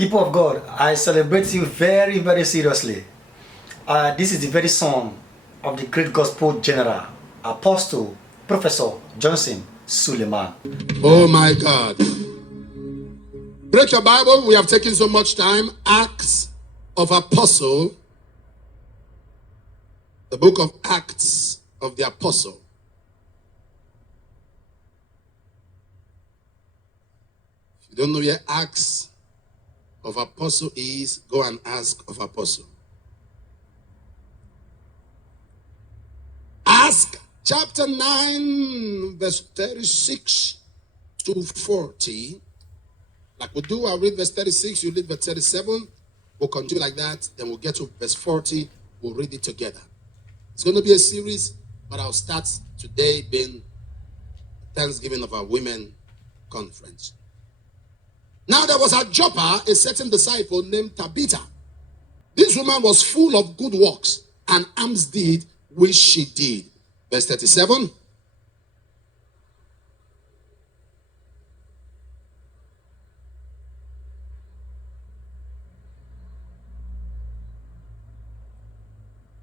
People of God, I celebrate you very, very seriously. This is the very song of the great gospel general, Apostle, Professor Johnson Suleman. Oh my God. Break your Bible. We have taken so much time. Acts of Apostle. The book of Acts of the Apostle. If you don't know where Acts of Apostle is, go and ask of Apostle. Ask chapter 9, verse 36 to 40. Like we do, I'll read verse 36, you read verse 37. We'll continue like that. Then we'll get to verse 40. We'll read it together. It's going to be a series, but I'll start today being Thanksgiving of our women conference. Now there was at Joppa a certain disciple named Tabitha. This woman was full of good works and alms deed which she did. Verse 37.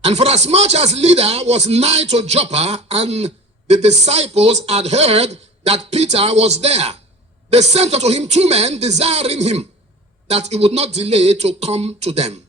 And for as much as Lydda was nigh to Joppa, and the disciples had heard that Peter was there, they sent unto him 2 men, desiring him that he would not delay to come to them.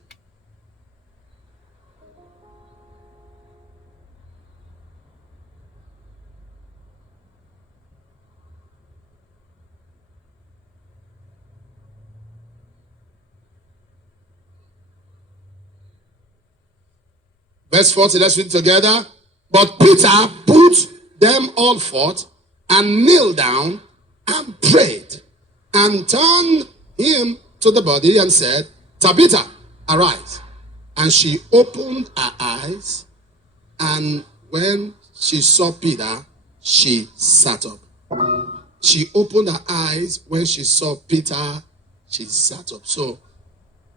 Verse 40, let's read together. But Peter put them all forth and kneeled down and prayed and turned him to the body and said, Tabitha, arise. And she opened her eyes, and when she saw Peter, she sat up. She opened her eyes when she saw Peter, she sat up. So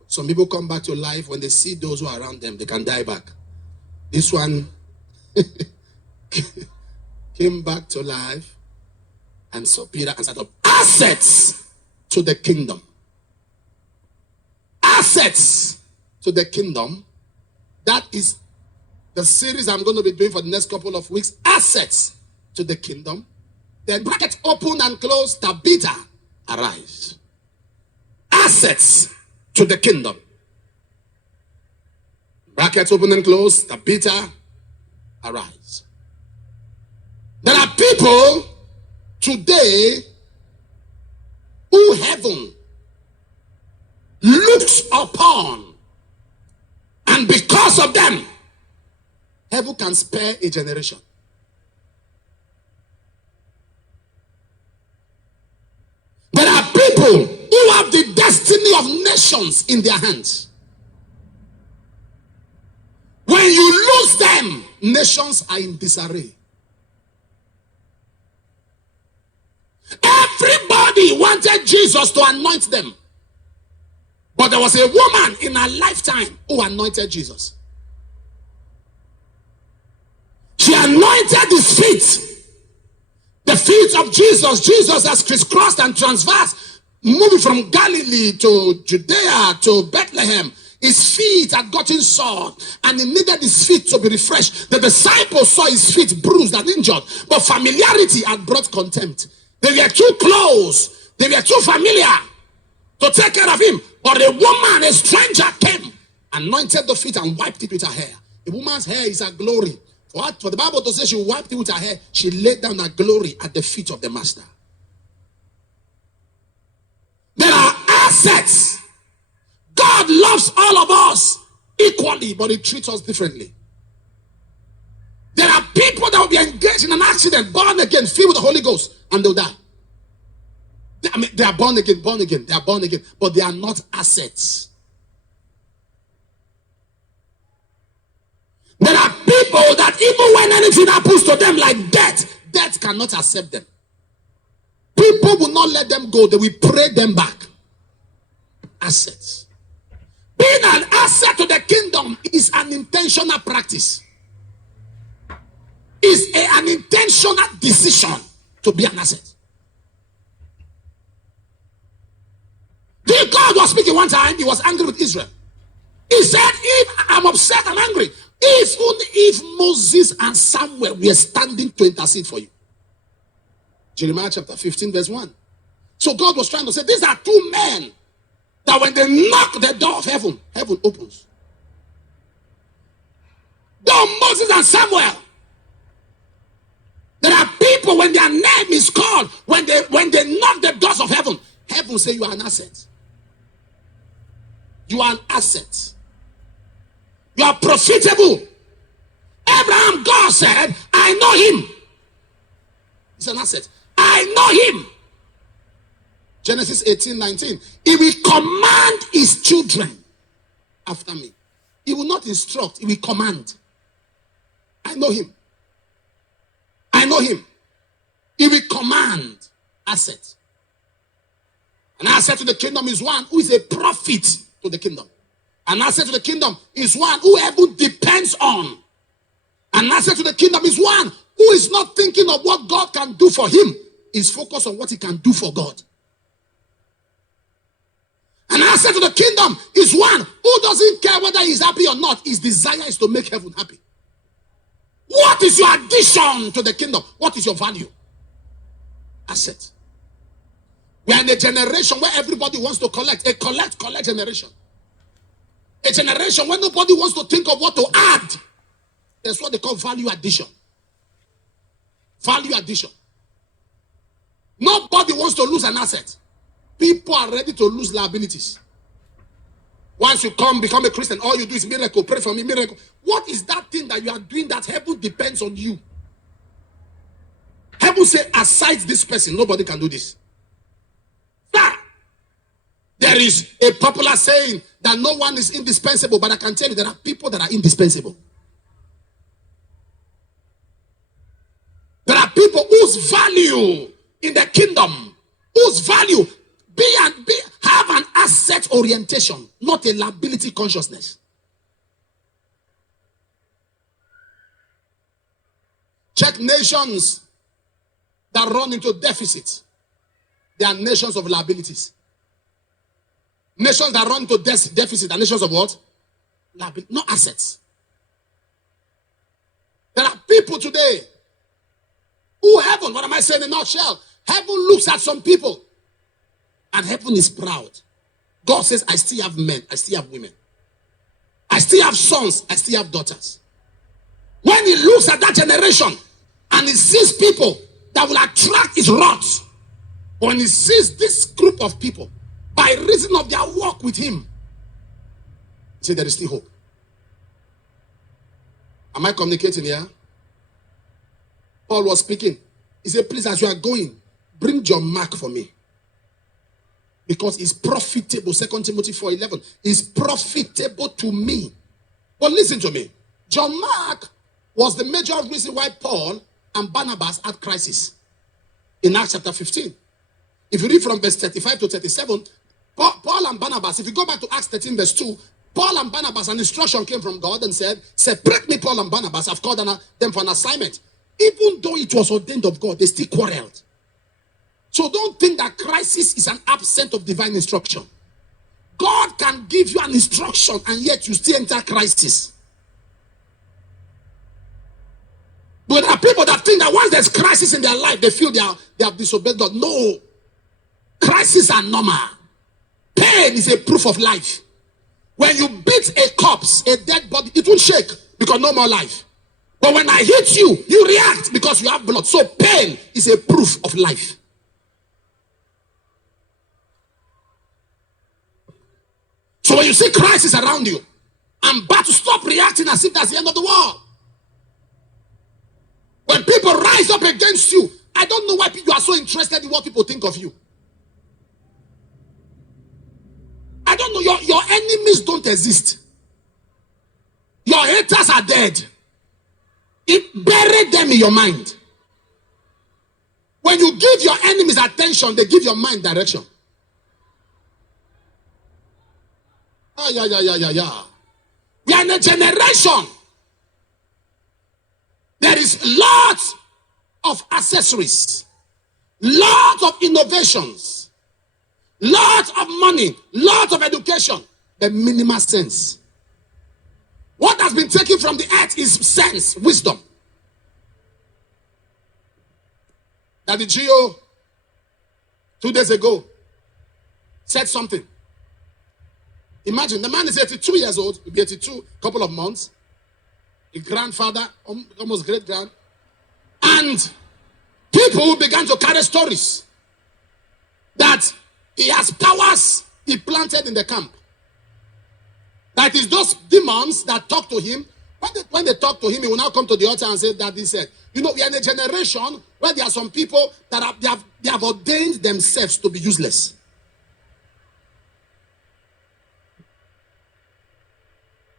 some people come back to life when they see those who are around them, they can die back. This one came back to life and saw Peter and sat up. Assets to the kingdom. Assets to the kingdom. That is the series I'm going to be doing for the next couple of weeks. Assets to the kingdom. Then bracket open and close. Tabitha, arise. Assets to the kingdom. Brackets open and close. Tabitha, arise. There are people today who heaven looks upon, and because of them, heaven can spare a generation. There are people who have the destiny of nations in their hands. When you lose them, nations are in disarray. Everybody wanted Jesus to anoint them. But there was a woman in her lifetime who anointed Jesus. She anointed his feet. The feet of Jesus. Jesus has crisscrossed and transversed, moving from Galilee to Judea to Bethlehem. His feet had gotten sore, and he needed his feet to be refreshed. The disciples saw his feet bruised and injured, but familiarity had brought contempt. They were too close. They were too familiar to take care of him. But a woman, a stranger, came, anointed the feet and wiped it with her hair. A woman's hair is her glory. For the Bible to say she wiped it with her hair, she laid down her glory at the feet of the master. There are assets. God loves all of us equally, but he treats us differently. There are people that will be engaged in an accident, born again, filled with the Holy Ghost, and they'll die. They are born again, they are born again, but they are not assets. There are people that even when anything happens to them like death cannot accept them. People will not let them go, they will pray them back. Assets. Being an asset to the kingdom is an intentional practice. Is an intentional decision to be an asset. Do you If God was speaking one time, he was angry with Israel. He said, if I'm upset, I'm angry. If Moses and Samuel were standing to intercede for you. Jeremiah chapter 15 verse 1. So God was trying to say, these are two men that when they knock the door of heaven, heaven opens. Though Moses and Samuel, there are people when their name is called, when they knock the doors of heaven, heaven say you are an asset. You are an asset. You are profitable. Abraham, God said, I know him. It's an asset. I know him. Genesis 18:19. He will command his children after me. He will not instruct, he will command. I know him. I know him. He will command. Asset. An asset to the kingdom is one who is a prophet to the kingdom. An asset to the kingdom is one who heaven depends on. An asset to the kingdom is one who is not thinking of what God can do for him. He's focused on what he can do for God. An asset to the kingdom is one who doesn't care whether he's happy or not. His desire is to make heaven happy. What is your addition to the kingdom? What is your value? Asset. We are in a generation where everybody wants to collect. A collect generation. A generation where nobody wants to think of what to add. That's what they call value addition. Value addition. Nobody wants to lose an asset. People are ready to lose liabilities. Once you become a Christian, all you do is miracle, pray for me, miracle. What is that thing that you are doing that heaven depends on you? Heaven say, aside this person, nobody can do this. There is a popular saying that no one is indispensable, but I can tell you there are people that are indispensable. There are people whose value in the kingdom, whose value have an asset orientation, not a liability consciousness. Check nations that run into deficit. They are nations of liabilities. Nations that run into deficit are nations of what? Not assets. There are people today who heaven, what am I saying in a nutshell? Heaven looks at some people and heaven is proud. God says, I still have men, I still have women. I still have sons, I still have daughters. When he looks at that generation and he sees people that will attract his wrath, when he sees this group of people, by reason of their work with him, he said there is still hope. Am I communicating here? Paul was speaking. He said, please, as you are going, bring John Mark for me. Because it's profitable. 2 Timothy 4:11 is profitable to me. But listen to me. John Mark was the major reason why Paul and Barnabas had crisis. In Acts chapter 15. If you read from verse 35 to 37, Paul and Barnabas, if you go back to Acts 13 verse 2, Paul and Barnabas, an instruction came from God and said, separate me, Paul and Barnabas. I've called them for an assignment. Even though it was ordained of God, they still quarreled. So don't think that crisis is an absence of divine instruction. God can give you an instruction and yet you still enter crisis. But there are people that think that once there's crisis in their life, they feel they have disobeyed God. No. Crises are normal. Pain is a proof of life. When you beat a corpse, a dead body, it won't shake because no more life. But when I hit you, you react because you have blood. So pain is a proof of life. So when you see crisis around you, I'm about to stop reacting as if that's the end of the world. When people rise up against you, I don't know why you are so interested in what people think of you. I don't know. Your enemies don't exist. Your haters are dead. Bury them in your mind. When you give your enemies attention, they give your mind direction. Yeah. We are in a generation. There is lots of accessories, lots of innovations, lots of money, lots of education, but minimal sense. What has been taken from the earth is sense, wisdom. That the GO 2 days ago said something. Imagine, the man is 82 years old, he'll be 82 couple of months. A grandfather, almost great-grand. And people began to carry stories that he has powers he planted in the camp. That is those demons that talk to him. When they talk to him, he will now come to the altar and say that he said, you know, we are in a generation where there are some people that they have ordained themselves to be useless.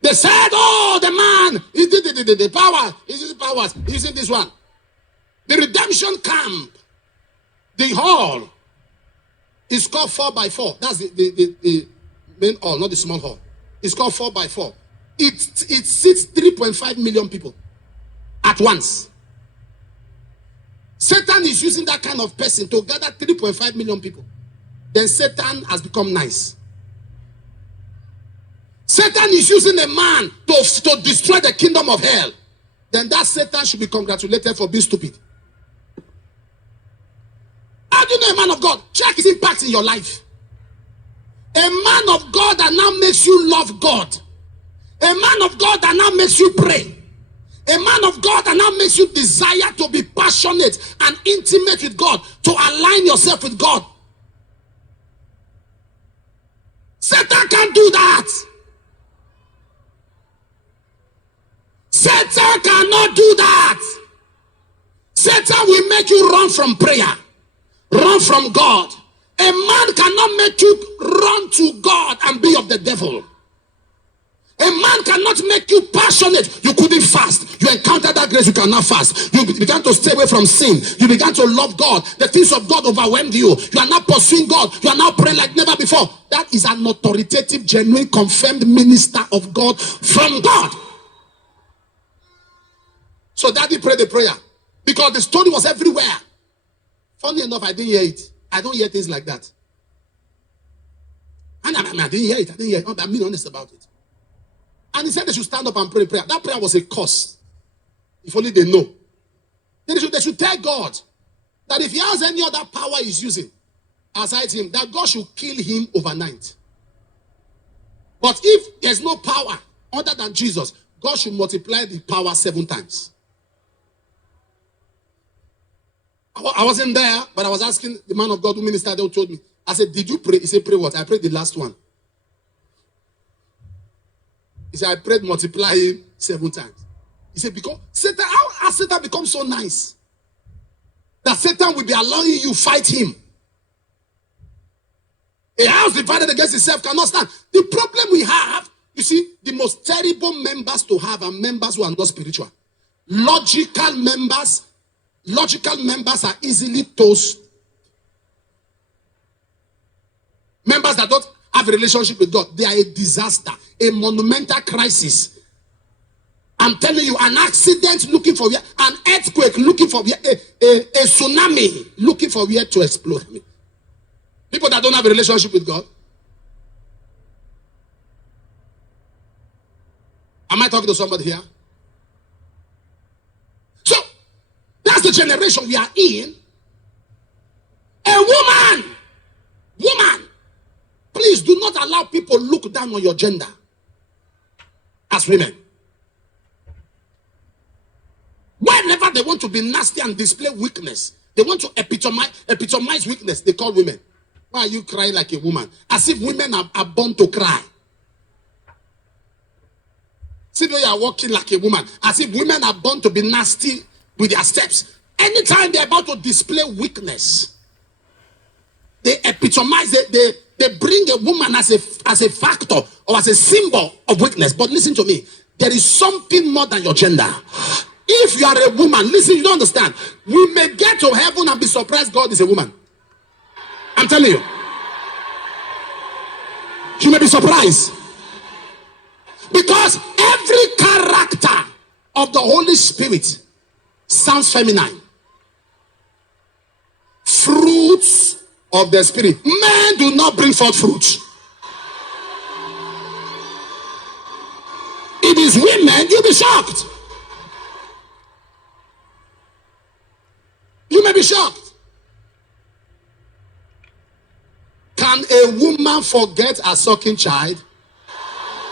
They said, oh, the man, he did the power, he's using powers, he's using this one. The redemption camp, the hall, is called 4x4. That's the main hall, not the small hall. It's called 4x4. It seats 3.5 million people at once. Satan is using that kind of person to gather 3.5 million people. Then Satan has become nice. Satan is using a man to destroy the kingdom of hell. Then that Satan should be congratulated for being stupid. How do you know a man of God? Check his impact in your life. A man of God that now makes you love God. A man of God that now makes you pray. A man of God that now makes you desire to be passionate and intimate with God, to align yourself with God. Satan can't do that. Satan cannot do that. Satan will make you run from prayer, run from God. A man cannot make you run to God and be of the devil. A man cannot make you passionate. You couldn't fast. You encountered that grace, you cannot fast. You began to stay away from sin. You began to love God. The things of God overwhelmed you. You are not pursuing God. You are now praying like never before. That is an authoritative, genuine, confirmed minister of God from God. So daddy prayed the prayer because the story was everywhere. Funny enough, I didn't hear it. I don't hear things like that. And I didn't hear it. I'm being honest about it. And he said they should stand up and pray prayer. That prayer was a curse. If only they know. They should tell God that if he has any other power he's using aside him, that God should kill him overnight. But if there's no power other than Jesus, God should multiply the power 7 times. I wasn't there, but I was asking the man of God who ministered, who told me. I said, did you pray? He said, pray what? I prayed the last one. He said, I prayed multiplying 7 times. He said, because Satan, how has Satan become so nice? That Satan will be allowing you fight him. A house divided against itself cannot stand. The problem we have, you see, the most terrible members to have are members who are not spiritual. Logical members are easily toast. Members that don't have a relationship with God, they are a disaster, a monumental crisis. I'm telling you, an accident looking for where, an earthquake looking for where, a tsunami looking for where to explode. People that don't have a relationship with God. Am I talking to somebody here? So, that's the generation we are in. A woman, please do not allow people look down on your gender as women. Whenever they want to be nasty and display weakness, they want to epitomize weakness, they call women. Why are you crying like a woman? As if women are born to cry. See, you are walking like a woman. As if women are born to be nasty with their steps. Anytime they're about to display weakness, they epitomize, they bring a woman as a factor or as a symbol of weakness. But listen to me. There is something more than your gender. If you are a woman, listen, you don't understand. We may get to heaven and be surprised God is a woman. I'm telling you. You may be surprised. Because every character of the Holy Spirit sounds feminine. Fruits of the Spirit. Men men do not bring forth fruit. It is women, you'll be shocked. You may be shocked. Can a woman forget a sucking child?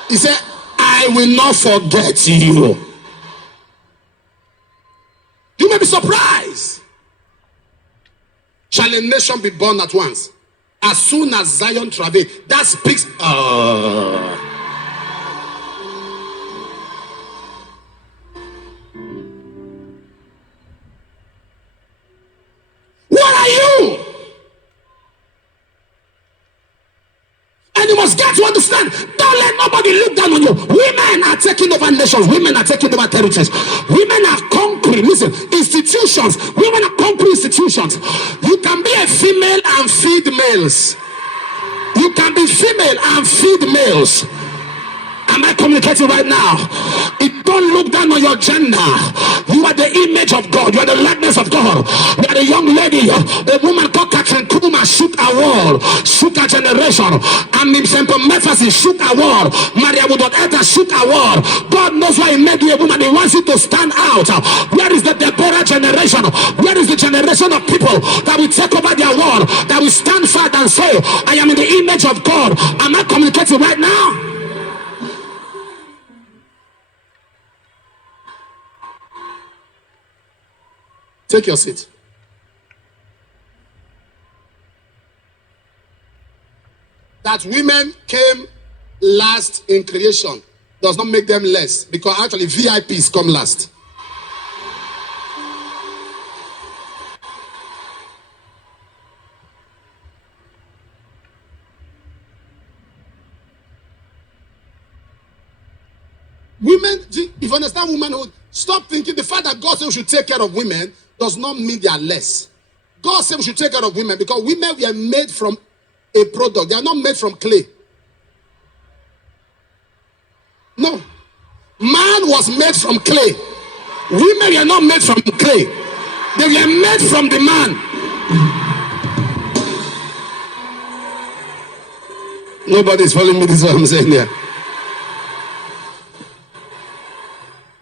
He said, I will not forget you. You may be surprised. Shall a nation be born at once? As soon as Zion travail, that speaks. What are you? And you must get to understand, don't let nobody look down on you. Women are taking over nations. Women are taking over territories. Women are conquering. Listen, institutions. Women are conquering institutions. You can be a female and feed males. You can be female and feed males. Am I communicating right now? It don't look down on your gender. You are the image of God. You are the likeness of God. You are the young lady. A woman called Catherine Kuma shook a wall, shook a generation. And in St. Memphis shook a wall. Maria Woodward shook a wall. God knows why he made you a woman. He wants you to stand out. Where is the Deborah generation? Where is the generation of people that will take over their wall, that will stand fast and say, I am in the image of God? Am I communicating right now? Take your seat. That women came last in creation does not make them less, because actually VIPs come last. Women, if you understand womanhood, stop thinking the fact that God said we should take care of women does not mean they are less. God said we should take care of women because women were made from a product. They are not made from clay. No. Man was made from clay. Women were not made from clay. They were made from the man. Nobody's following me. This is what I'm saying here.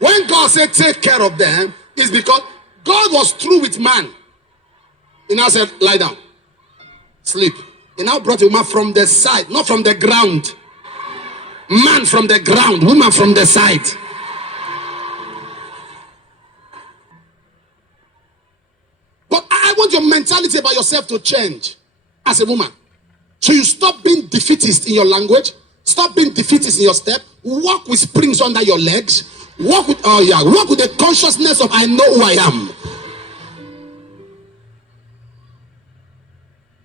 When God said take care of them, it's because God was through with man. He now said, lie down, sleep. He now brought a woman from the side, not from the ground. Man from the ground, woman from the side. But I want your mentality about yourself to change as a woman. So you stop being defeatist in your language, stop being defeatist in your step, walk with springs under your legs. Walk with the consciousness of I know who I am.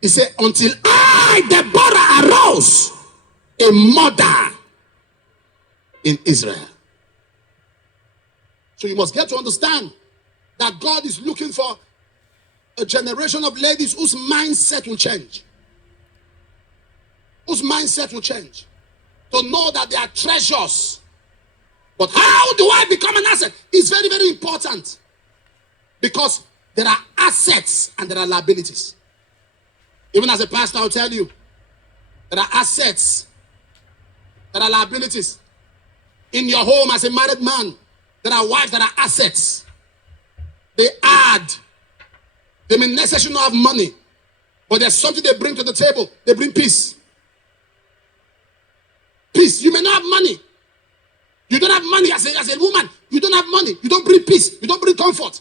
He said, until I, Deborah, arose, a mother in Israel. So you must get to understand that God is looking for a generation of ladies whose mindset will change. Whose mindset will change. To know that they are treasures. But how do I become an asset? It's very, very important. Because there are assets and there are liabilities. Even as a pastor, I'll tell you, there are assets, there are liabilities. In your home as a married man, there are wives that are assets. They add. They may necessarily not have money, but there's something they bring to the table. They bring peace. Peace. You may not have money. You don't have money as a woman. You don't have money. You don't bring peace. You don't bring comfort.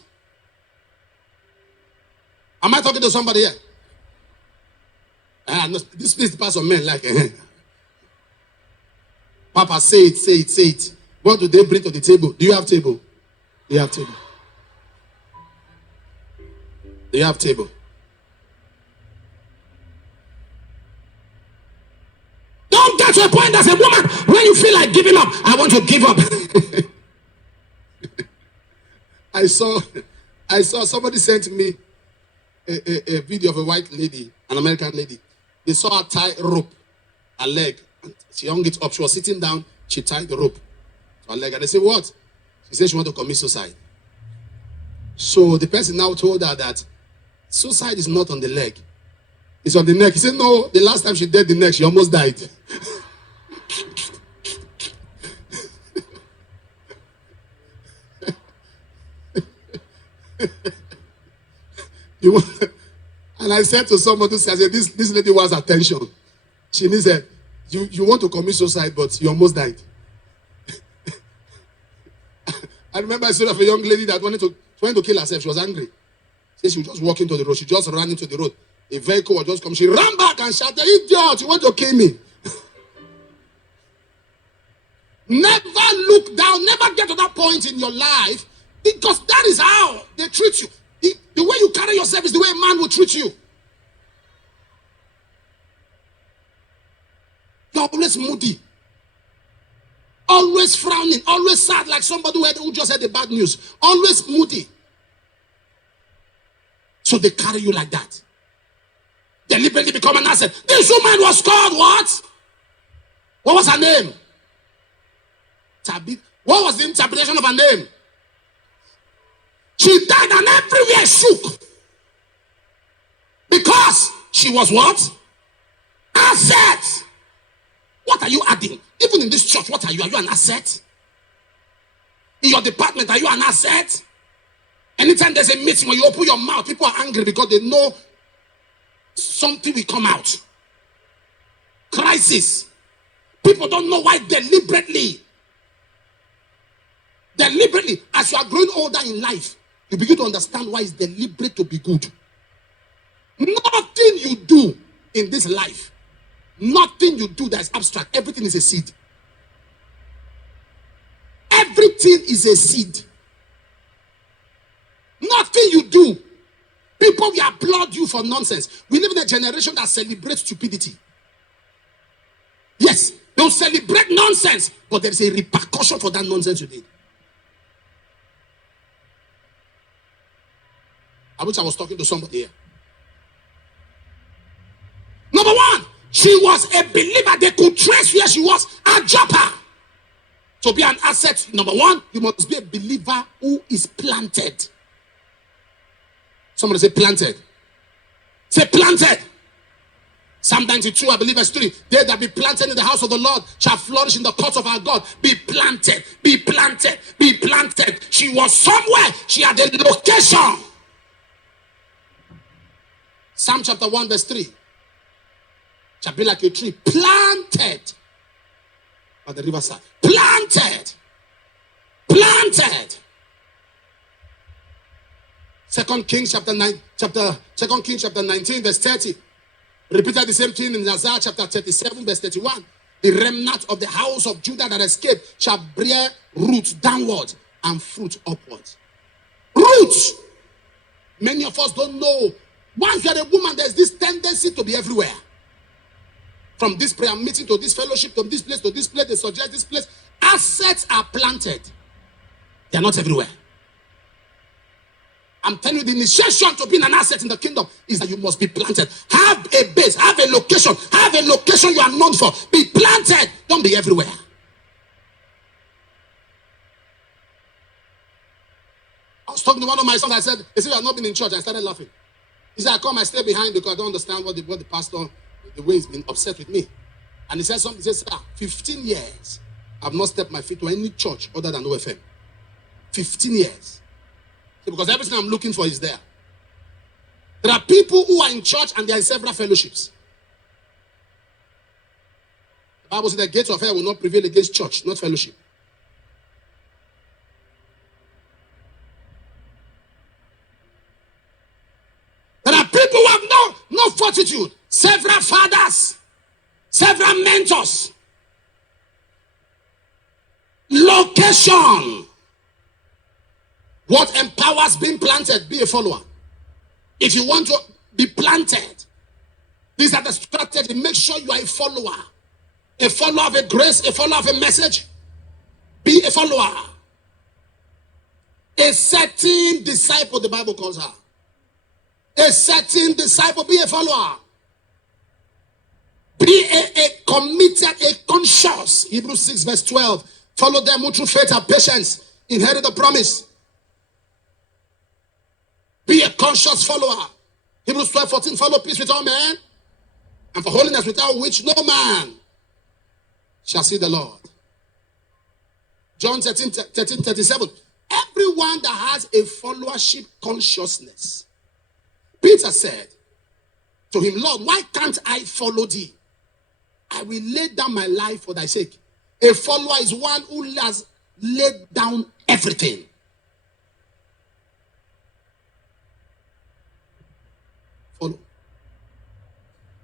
Am I talking to somebody here? No, this is the part of men like. Papa, say it. What do they bring to the table? Do you have table? Do you have table? Do you have table? Don't get to a point as a woman when you feel like giving up. I want to give up. I saw somebody sent me a video of a white lady, an American lady. They saw her tie rope, her leg, and she hung it up. She was sitting down. She tied the rope to her leg, and they said, "What?" She said she wanted to commit suicide. So the person now told her that suicide is not on the leg. It's on the neck. He said, no, the last time she did the neck, she almost died. And I said to somebody, I said, this lady wants attention. She said, you want to commit suicide, but you almost died. I remember a story of a young lady that wanted to kill herself. She was angry. She was just walking to the road. She just ran into the road. A vehicle was just coming. She ran back and shouted, idiot, you want to kill me? Never look down. Never get to that point in your life, because that is how they treat you. The way you carry yourself is the way a man will treat you. You're always moody. Always frowning. Always sad, like somebody who just heard the bad news. Always moody. So they carry you like that. Deliberately become an asset. This woman was called what? What was her name? Tabi. What was the interpretation of her name? She died and everywhere shook. Because she was what? Asset. What are you adding? Even in this church, what are you? Are you an asset? In your department, are you an asset? Anytime there's a meeting, when you open your mouth, people are angry because they know something will come out. Crisis. People don't know why deliberately, as you are growing older in life, you begin to understand why it's deliberate to be good. Nothing you do in this life, nothing you do that is abstract, everything is a seed. Everything is a seed. Nothing you do. People will applaud you for nonsense. We live in a generation that celebrates stupidity. Yes, they'll celebrate nonsense, but there's a repercussion for that nonsense you did. I wish I was talking to somebody here. Number one, she was a believer. They could trace where she was a jumper. To be an asset, number one, you must be a believer who is planted. Somebody say planted. Say planted. Psalm 92, I believe verse 3. They that be planted in the house of the Lord shall flourish in the courts of our God. Be planted, be planted, be planted. She was somewhere. She had a location. Psalm chapter 1 verse 3. Shall be like a tree planted by the riverside. Planted. Planted. 2 Kings chapter 19 verse 30. Repeated the same thing in Isaiah chapter 37 verse 31. The remnant of the house of Judah that escaped shall bear roots downward and fruit upwards. Roots. Many of us don't know. Once you are a woman, there's this tendency to be everywhere. From this prayer meeting to this fellowship, from this place to this place, they suggest this place. Assets are planted. They are not everywhere. I'm telling you, the initiation to being an asset in the kingdom is that you must be planted. Have a base, have a location you are known for. Be planted, don't be everywhere. I was talking to one of my sons. I said, they said, I've not been in church. I started laughing. He said, I come, I stay behind because I don't understand what the pastor, the way he's been upset with me. And he said something, he said, 15 years, I've not stepped my feet to any church other than OFM. 15 years. Because everything I'm looking for is there. There are people who are in church and they are in several fellowships. The Bible says the gates of hell will not prevail against church, not fellowship. There are people who have no fortitude. Several fathers, several mentors. Location. What empowers being planted? Be a follower. If you want to be planted, these are the strategies. Make sure you are a follower. A follower of a grace, a follower of a message. Be a follower. A certain disciple, the Bible calls her. A certain disciple, be a follower. Be a committed, a conscious. Hebrews 6 verse 12. Follow them who through faith and patience inherit the promise. Be a conscious follower. Hebrews 12:14. Follow peace with all men and for holiness without which no man shall see the Lord. John 13:37. Everyone that has a followership consciousness. Peter said to him, Lord, why can't I follow thee? I will lay down my life for thy sake. A follower is one who has laid down everything. Follow.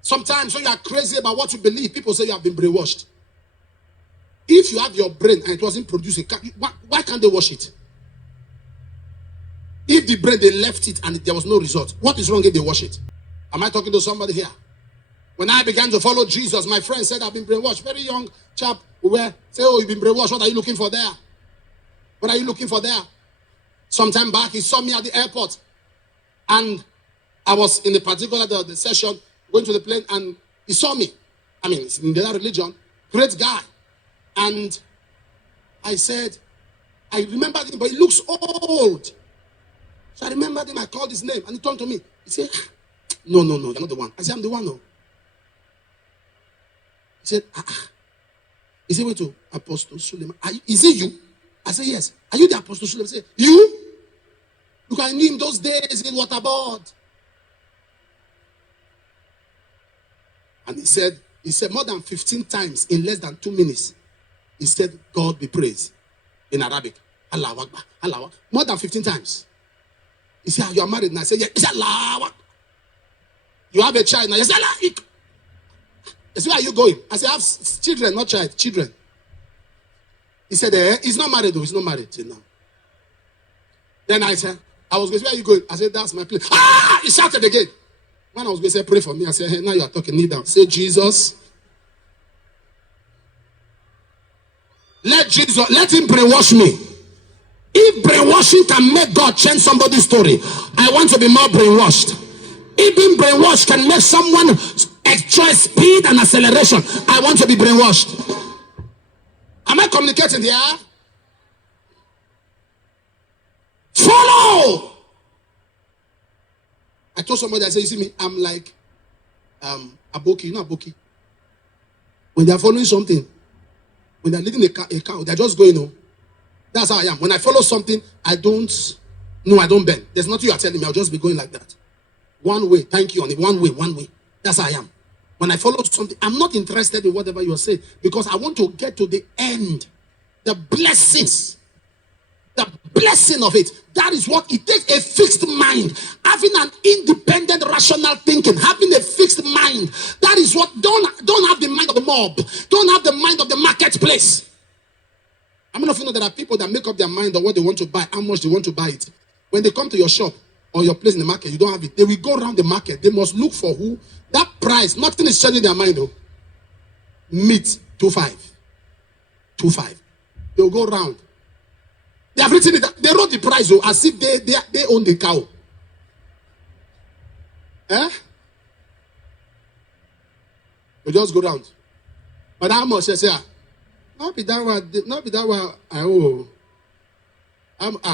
Sometimes when you are crazy about what you believe, people say you have been brainwashed. If you have your brain and it wasn't producing, why can't they wash it? If the brain, they left it and there was no result, what is wrong if they wash it? Am I talking to somebody here? When I began to follow Jesus, my friend said, I've been brainwashed. Very young chap who were say, oh, you've been brainwashed. What are you looking for there? What are you looking for there? Sometime back, he saw me at the airport. And I was in the particular the session, going to the plane, and he saw me. I mean, it's in the other religion. Great guy. And I said, I remembered him, but he looks old. So I remembered him, I called his name, and he turned to me. He said, no, you're not the one. I said, I'm the one, no. He said, He said, wait to Apostle Suleman. Is it you? I said, yes. Are you the Apostle Suleman? He said, you? Look, I knew him those days in Waterboard. And he said more than 15 times in less than 2 minutes. He said, God be praised in Arabic. Allah Akbar, Allah Akbar. More than 15 times. He said, you are married now. I said, yeah. He said, Allah Akbar. You have a child now. He said, Allah Akbar. I said, where are you going? I said, I have children, not child, children. He said, he's not married though. He's not married till now. Then I said, I was going to say, where are you going? I said, that's my place. He shouted again. When I was going to say, pray for me, I said, hey, now you are talking, kneel down. Say, Jesus. Let him brainwash me. If brainwashing can make God change somebody's story, I want to be more brainwashed. If being brainwashed can make someone enjoy speed and acceleration, I want to be brainwashed. Am I communicating here? Follow. I told somebody, I said, you see me, I'm like Aboki, you know Aboki? When they are following something, when they're leading a cow, they're just going, oh. That's how I am. When I follow something, I don't bend. There's nothing you are telling me, I'll just be going like that. One way, thank you, on it. One way. That's how I am. When I follow something, I'm not interested in whatever you are saying because I want to get to the end. The blessings. The blessing of it. That is what it takes, a fixed mind. Having an independent, rational thinking. Having a fixed mind. That is what, don't have the mind of the mob. Don't have the mind of the marketplace. How many of you know there are people that make up their mind on what they want to buy, how much they want to buy it? When they come to your shop or your place in the market, you don't have it. They will go around the market. They must look for who. That price, nothing is changing their mind though. Meat, 2.5. They'll go around. They have written it. They wrote the price though, as if they own the cow. They just go around. But how much? I say, not be that one. I owe.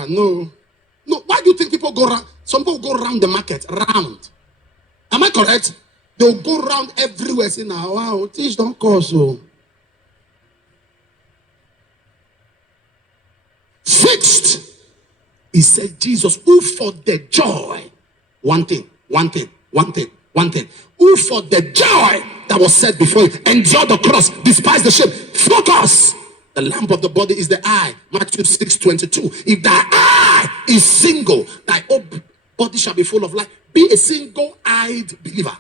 No. Why do you think people go around? Some people go around the market, round. Am I correct? They'll go around everywhere saying, now, wow, things don't cost so. Fixed. He said, Jesus, who for the joy, one thing, who for the joy that was set before you, endure the cross, despise the shame, focus. The lamp of the body is the eye. Matthew 6:22. If thy eye is single, thy whole body shall be full of light. Be a single-eyed believer.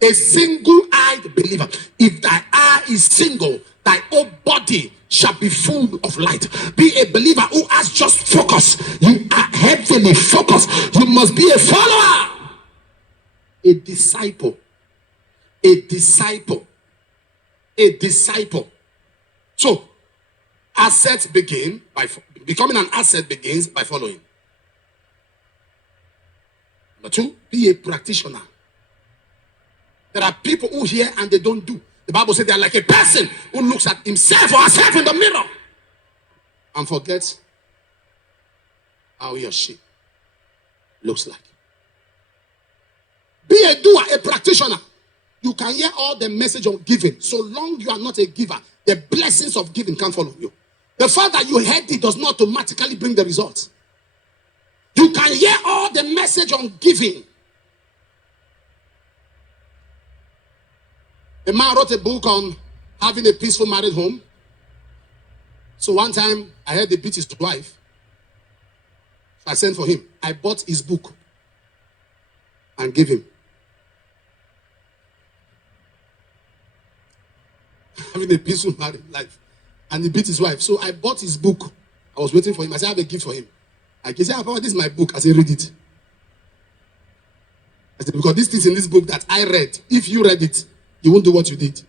A single-eyed believer. If thy eye is single, thy whole body shall be full of light. Be a believer who has just focus. You are heavily focused. You must be a follower. A disciple. A disciple. A disciple. So, assets begin by becoming an asset begins by following. Number 2, be a practitioner. There are people who hear and they don't do. The Bible says they are like a person who looks at himself or herself in the mirror and forgets how he or she looks like. Be a doer, a practitioner. You can hear all the message of giving. So long you are not a giver, the blessings of giving can't follow you. The fact that you heard it does not automatically bring the results. You can hear all the message on giving. A man wrote a book on having a peaceful married home. So one time I heard he beat his wife. So I sent for him. I bought his book and gave him. Having a peaceful married life. And he beat his wife. So I bought his book. I was waiting for him. I said, I have a gift for him. I said, Papa, this is my book. I said, read it. I said, because this thing in this book that I read, if you read it, you won't do what you did.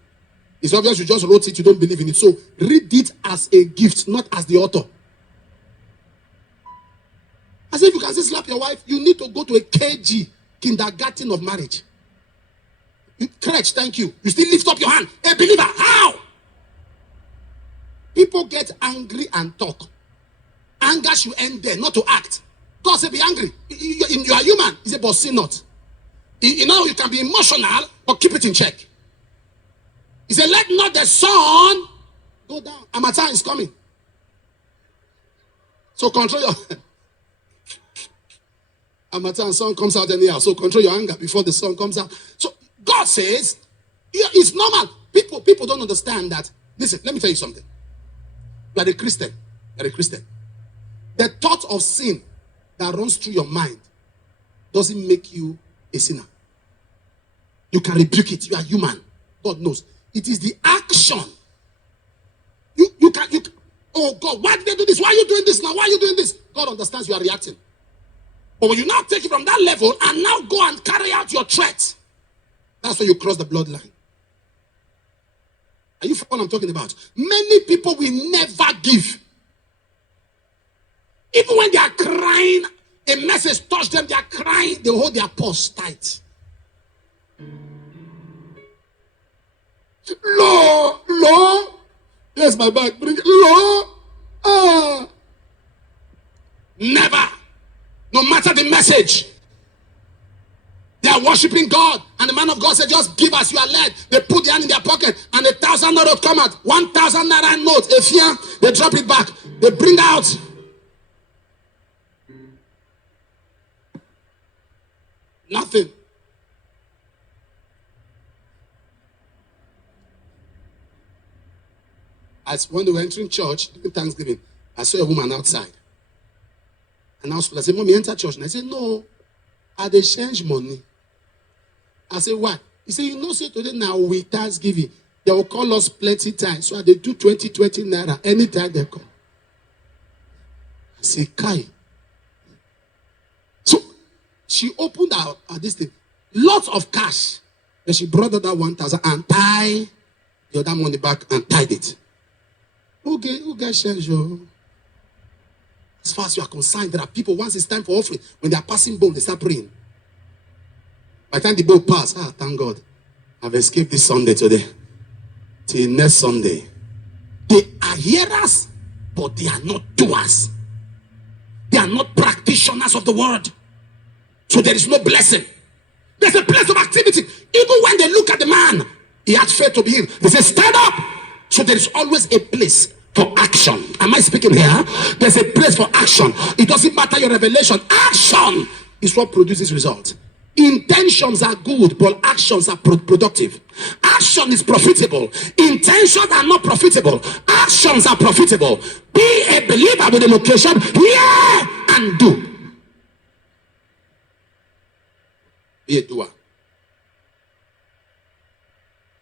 It's obvious you just wrote it, you don't believe in it. So read it as a gift, not as the author. I said, if you can say slap your wife, you need to go to a KG, kindergarten of marriage. Crutch, thank you. You still lift up your hand. A believer, how? People get angry and talk. Anger should end there, not to act. God said, be angry. You are human. He said, but sin not. You know, you can be emotional, but keep it in check. He said, let not the sun go down. Harmattan is coming. So control your... Harmattan, sun comes out anyhow. So control your anger before the sun comes out. So God says, it's normal. People don't understand that. Listen, let me tell you something. You are a Christian. You are a Christian. The thought of sin that runs through your mind doesn't make you a sinner. You can rebuke it. You are human. God knows. It is the action. You can, oh God, why did they do this? Why are you doing this now? Why are you doing this? God understands you are reacting. But when you now take it from that level and now go and carry out your threat, that's when you cross the bloodline. Are you following what I'm talking about? Many people will never give. Even when they are crying, a message touched them, they are crying, they hold their purse tight. Lord, yes, my bag, bring it. Lord, never, no matter the message. They are worshiping God, and the man of God said, just give as you are led. They put their hand in their pocket, and 1,000 note come out. 1,000 naira note, a fear, they drop it back. They bring out. Nothing. As when they were entering church during Thanksgiving, I saw a woman outside. And I said, Mommy, enter church. And I said, no, I dey change money. I said, why? He said, you know, say today now we Thanksgiving. They will call us plenty times. So they do 20 naira anytime they come. I said, Kai. So she opened out this thing. Lots of cash. And she brought out that 1,000 and tied the other money back and tied it. Okay, who gets change? As far as you are concerned, there are people, once it's time for offering, when they are passing bowl, they start praying. By the time the bowl pass, thank God, I've escaped this Sunday today. Till next Sunday. They are hearers, but they are not doers. They are not practitioners of the word. So there is no blessing. There's a place of activity. Even when they look at the man, he had faith to be healed. They say, stand up. So there is always a place for action. Am I speaking here? There's a place for action. It doesn't matter your revelation. Action is what produces results. Intentions are good, but actions are productive. Action is profitable. Intentions are not profitable. Actions are profitable. Be a believer with a location. Hear and do. Be a doer.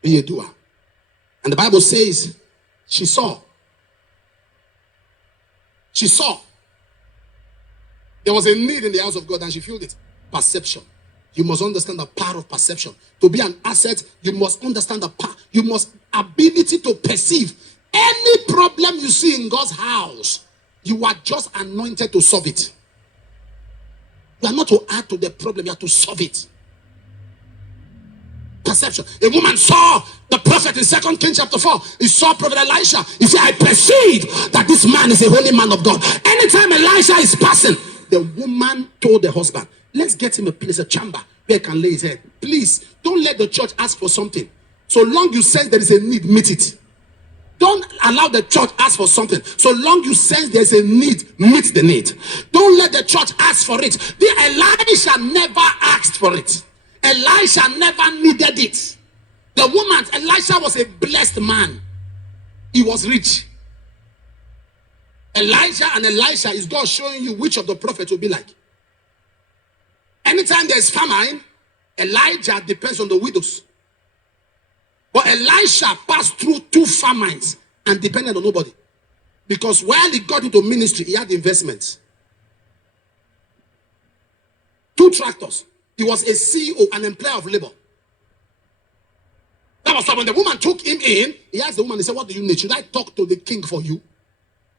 Be a doer. And the Bible says she saw. She saw. There was a need in the house of God and she felt it. Perception. You must understand the power of perception. To be an asset, you must understand the power. You must ability to perceive. Any problem you see in God's house, you are just anointed to solve it. You are not to add to the problem, you are to solve it. Perception. A woman saw the prophet in 2 Kings chapter 4. He saw Prophet Elisha. He said, I perceive that this man is a holy man of God. Anytime Elisha is passing, the woman told the husband, let's get him a place, a chamber where he can lay his head. Please, don't let the church ask for something. So long you sense there is a need, meet it. Don't allow the church ask for something. So long you sense there's a need, meet the need. Don't let the church ask for it. The Elisha never asked for it. Elisha never needed it. The woman, Elisha was a blessed man. He was rich. Elijah and Elisha is God showing you which of the prophets will be like. Anytime there's famine, Elijah depends on the widows. But Elisha passed through 2 famines and depended on nobody. Because while he got into ministry, he had investments. 2 tractors. He was a CEO, an employer of labor. That was why when the woman took him in, he asked the woman, he said, what do you need? Should I talk to the king for you?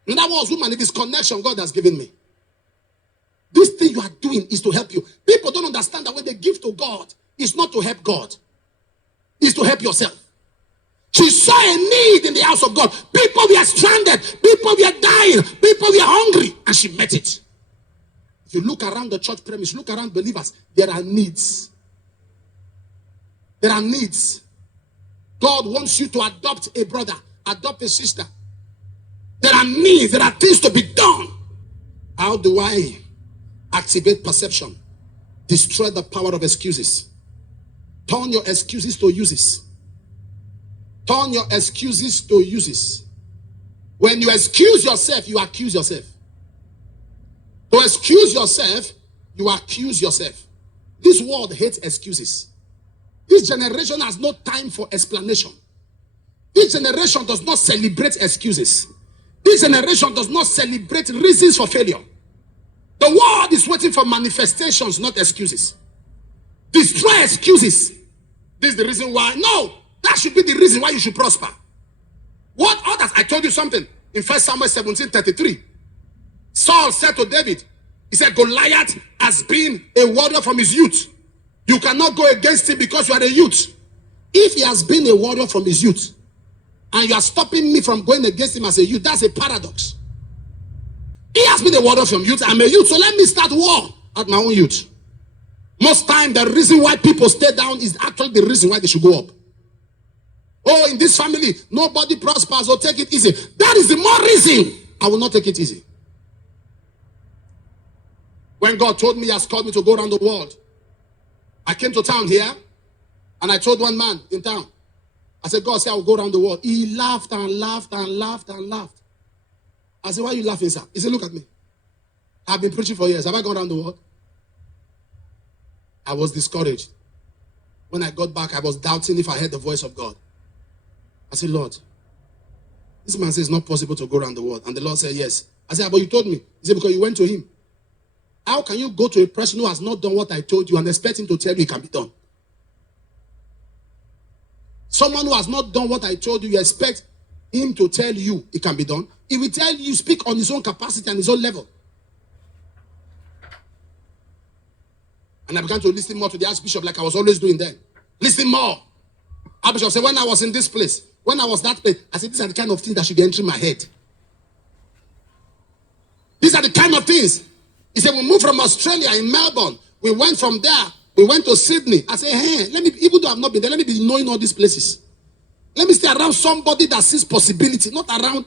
In other words, woman, it is connection God has given me. This thing you are doing is to help you. People don't understand that when they give to God, it's not to help God. It's to help yourself. She saw a need in the house of God. People were stranded. People were dying. People were hungry. And she met it. If you look around the church premise, look around believers, there are needs. There are needs. God wants you to adopt a brother, adopt a sister. There are needs. There are things to be done. How do I activate perception? Destroy the power of excuses. Turn your excuses to uses. Turn your excuses to uses. When you excuse yourself, you accuse yourself. To excuse yourself, you accuse yourself. This world hates excuses. This generation has no time for explanation. This generation does not celebrate excuses. This generation does not celebrate reasons for failure. The world is waiting for manifestations, not excuses. Destroy excuses. This is the reason why. No, that should be the reason why you should prosper. What others? I told you something in 1 Samuel 17:33. Saul said to David, he said, Goliath has been a warrior from his youth. You cannot go against him because you are a youth. If he has been a warrior from his youth, and you are stopping me from going against him as a youth, that's a paradox. He has been a warrior from youth. I'm a youth, so let me start war at my own youth. Most time, the reason why people stay down is actually the reason why they should go up. Oh, in this family, nobody prospers, or take it easy. That is the more reason I will not take it easy. When God told me he has called me to go around the world, I came to town here, and I told one man in town, I said, God said I will go around the world. He laughed and laughed and laughed and laughed. I said, why are you laughing, sir? He said, look at me. I've been preaching for years. Have I gone around the world? I was discouraged. When I got back, I was doubting if I heard the voice of God. I said, Lord, this man says it's not possible to go around the world. And the Lord said, yes. I said, but you told me. He said, because you went to him. How can you go to a person who has not done what I told you and expect him to tell you it can be done? Someone who has not done what I told you, you expect him to tell you it can be done. He will tell you, speak on his own capacity and his own level. And I began to listen more to the Archbishop like I was always doing then. Listen more. Archbishop said, when I was in this place, when I was that place, I said, these are the kind of things that should be entering my head. These are the kind of things. He said, we moved from Australia in Melbourne. We went from there. We went to Sydney. I said, hey, let me, even though I've not been there, let me be knowing all these places. Let me stay around somebody that sees possibility, not around,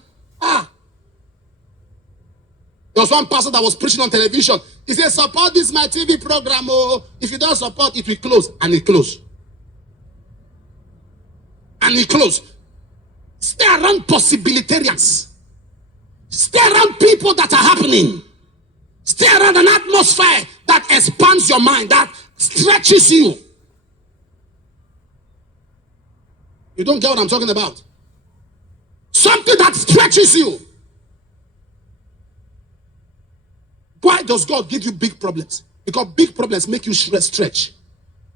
There was one pastor that was preaching on television. He said, support this my TV program. Oh, if you don't support, it will close. And it closed. And it closed. Stay around possibilitarians. Stay around people that are happening. Stay around an atmosphere that expands your mind, that stretches you. You don't get what I'm talking about. Something that stretches you. Why does God give you big problems? Because big problems make you stretch.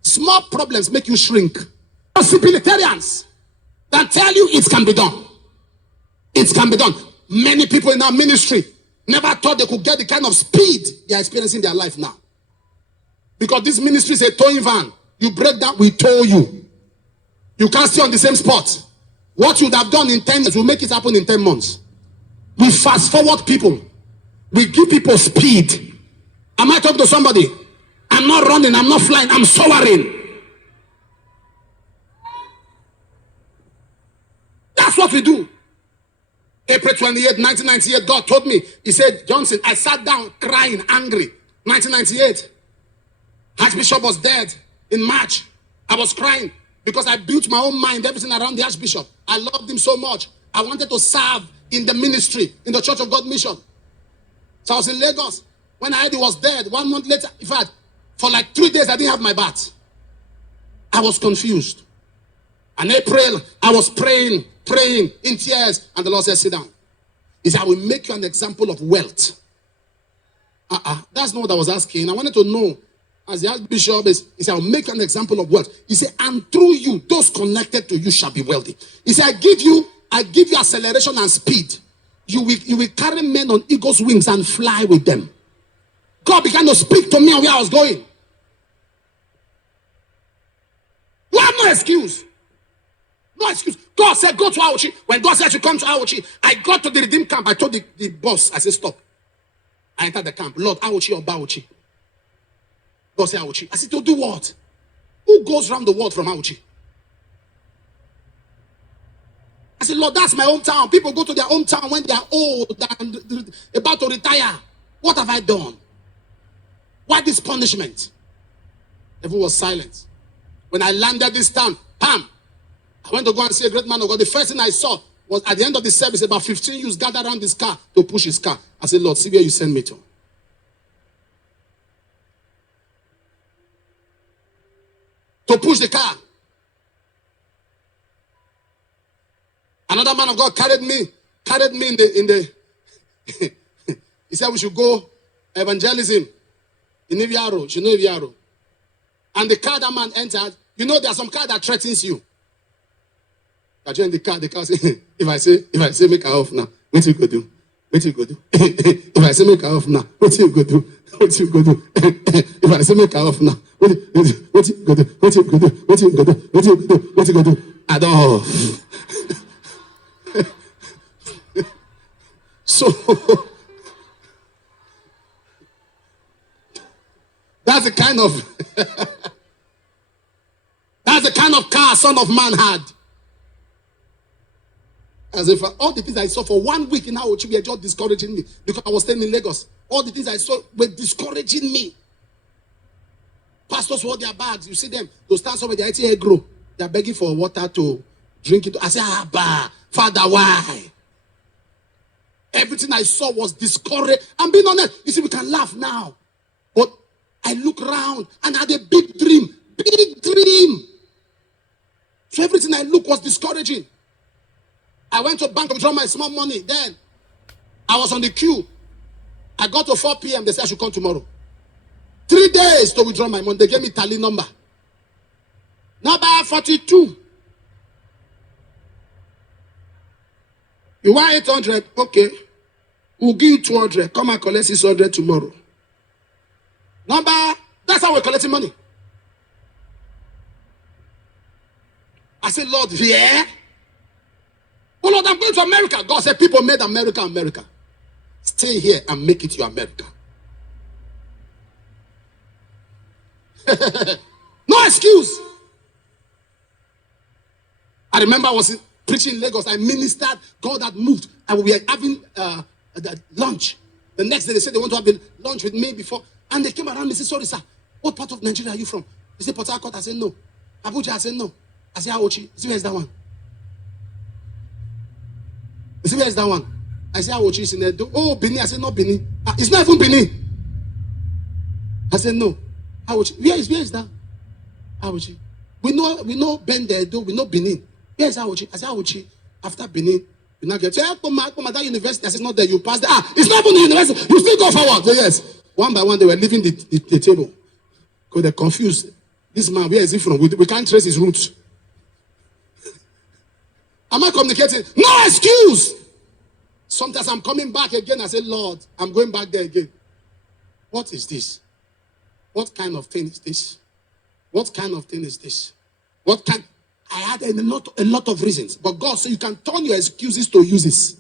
Small problems make you shrink. Possibilitarians that tell you it can be done. It can be done. Many people in our ministry never thought they could get the kind of speed they are experiencing in their life now. Because this ministry is a towing van. You break down, we tow you. You can't stay on the same spot. What you would have done in 10 years, we'll make it happen in 10 months. We fast forward people. We give people speed. Am I talking to somebody? I'm I'm not running, I'm not flying, I'm soaring. That's what we do. April 28, 1998, God told me, he said, Johnson, I sat down crying, angry. 1998. Archbishop was dead in March. I was crying because I built my own mind, everything around the Archbishop. I loved him so much. I wanted to serve in the ministry, in the Church of God mission. So I was in Lagos. When I heard he was dead, 1 month later, in fact, for like 3 days, I didn't have my bath. I was confused. In April, I was praying in tears, and the Lord said, sit down. He said, I will make you an example of wealth. That's not what I was asking. I wanted to know, as the Archbishop is, he said, I'll make you an example of wealth. He said, and through you, those connected to you shall be wealthy. He said, I give you acceleration and speed. You will carry men on eagle's wings and fly with them. God began to speak to me on where I was going. You have no excuse. No excuse. God said, go to Auchi. When God said, you come to Auchi, I got to the redeem camp. I told the boss, I said, stop. I entered the camp. Lord, Auchi or Bauchi? God said, Auchi. I said, to do what? Who goes around the world from Auchi? I said, Lord, that's my hometown. People go to their hometown when they are old and about to retire. What have I done? Why this punishment? Everyone was silent. When I landed this town, bam! I went to go and see a great man of God. The first thing I saw was at the end of the service, about 15 youths gathered around this car to push his car. I said, Lord, see where you send me to. To push the car. Another man of God carried me in the he said we should go evangelism in Iviaro. You know Iviaro. And the car that man entered, you know there's some car that threatens you. I joined the car say, if I say make her off now, what you go do? What you go do? If I say make her off now, what you go do? What you go do? If I say make her off now, what you go do? What you go do? What you go do? What you go do? What you go do? What you go do? I don't off. So that's the kind of car Son of Man had. As if all the things I saw for 1 week in Aochi were just discouraging me because I was staying in Lagos. All the things I saw were discouraging me. Pastors hold their bags. You see them. They stand somewhere. They eating egg grow. They are begging for water to drink it. I say, Father, why? Everything I saw was discouraged. I'm being honest. You see, we can laugh now. But I look around and I had a big dream. Big dream. So everything I look was discouraging. I went to bank to withdraw my small money. Then I was on the queue. I got to 4 p.m. They said I should come tomorrow. 3 days to withdraw my money. They gave me tally number. Number 42. You want 800? Okay. We'll give you 200. Come and collect 600 tomorrow. Number, that's how we're collecting money. I said, Lord, yeah. Oh Lord, I'm going to America. God said, people made America, America. Stay here and make it your America. No excuse. I remember I was preaching in Lagos. I ministered. God had moved. And we were having lunch. The next day, they said they want to have the lunch with me before. And they came around me and said, sorry, sir, what part of Nigeria are you from? They said, Port Harcourt. I said, no. Abuja. I said, no. I said, Aochi. I said, where's that one? I said, where's that one? I said, Aochi is in there. Oh, Benin. I said, no, Benin. It's not even Benin. I said, no. Aochi. Where is that? Aochi. We know Ben there, though. We know Benin. Where is Aochi? I said, Aochi. After Benin, you now get, that university. I said, not there. You pass there. It's not even the university. You still go forward. So yes. One by one, they were leaving the table. Because they're confused. This man, where is he from? We can't trace his roots. Am I communicating? No excuse. Sometimes I'm coming back again. I say, Lord, I'm going back there again. What is this? What kind of thing is this? What kind of thing is this? I had a lot of reasons. But God said you can turn your excuses to uses.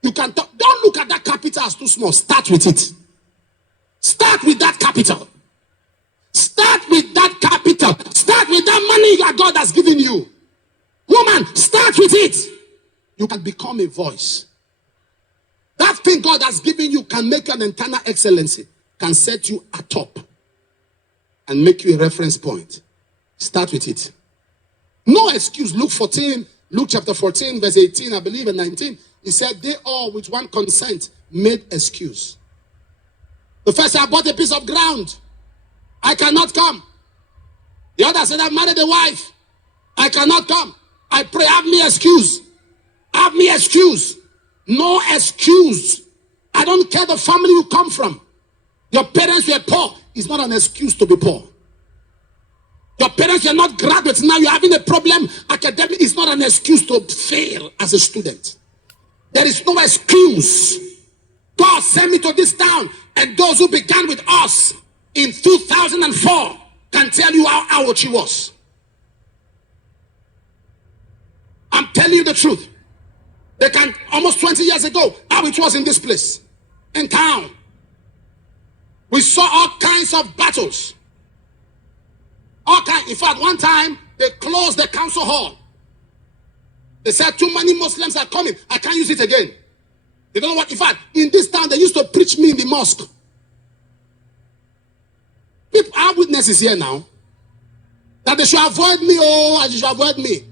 You can don't look at that capital as too small. Start with it. Start with that capital. Start with that capital. Start with that money that God has given you. Woman, start with it. You can become a voice. That thing God has given you can make you an internal excellency, can set you atop and make you a reference point. Start with it. No excuse. Luke chapter 14, verse 18, I believe, and 19. He said, they all with one consent made excuse. The first said, I bought a piece of ground. I cannot come. The other said, I married a wife. I cannot come. I pray, have me excuse. Have me excuse. No excuse. I don't care the family you come from. Your parents were poor. It's not an excuse to be poor. Your parents are not graduates. Now you're having a problem academic. It's not an excuse to fail as a student. There is no excuse. God sent me to this town, and those who began with us in 2004 can tell you how old she was. I'm telling you the truth. They can, almost 20 years ago, how it was in this place, in town. We saw all kinds of battles. In fact, one time, they closed the council hall. They said too many Muslims are coming. I can't use it again. They don't know what. In fact, in this town, they used to preach me in the mosque. People are witnesses here now. That they should avoid me. Oh, they should avoid me.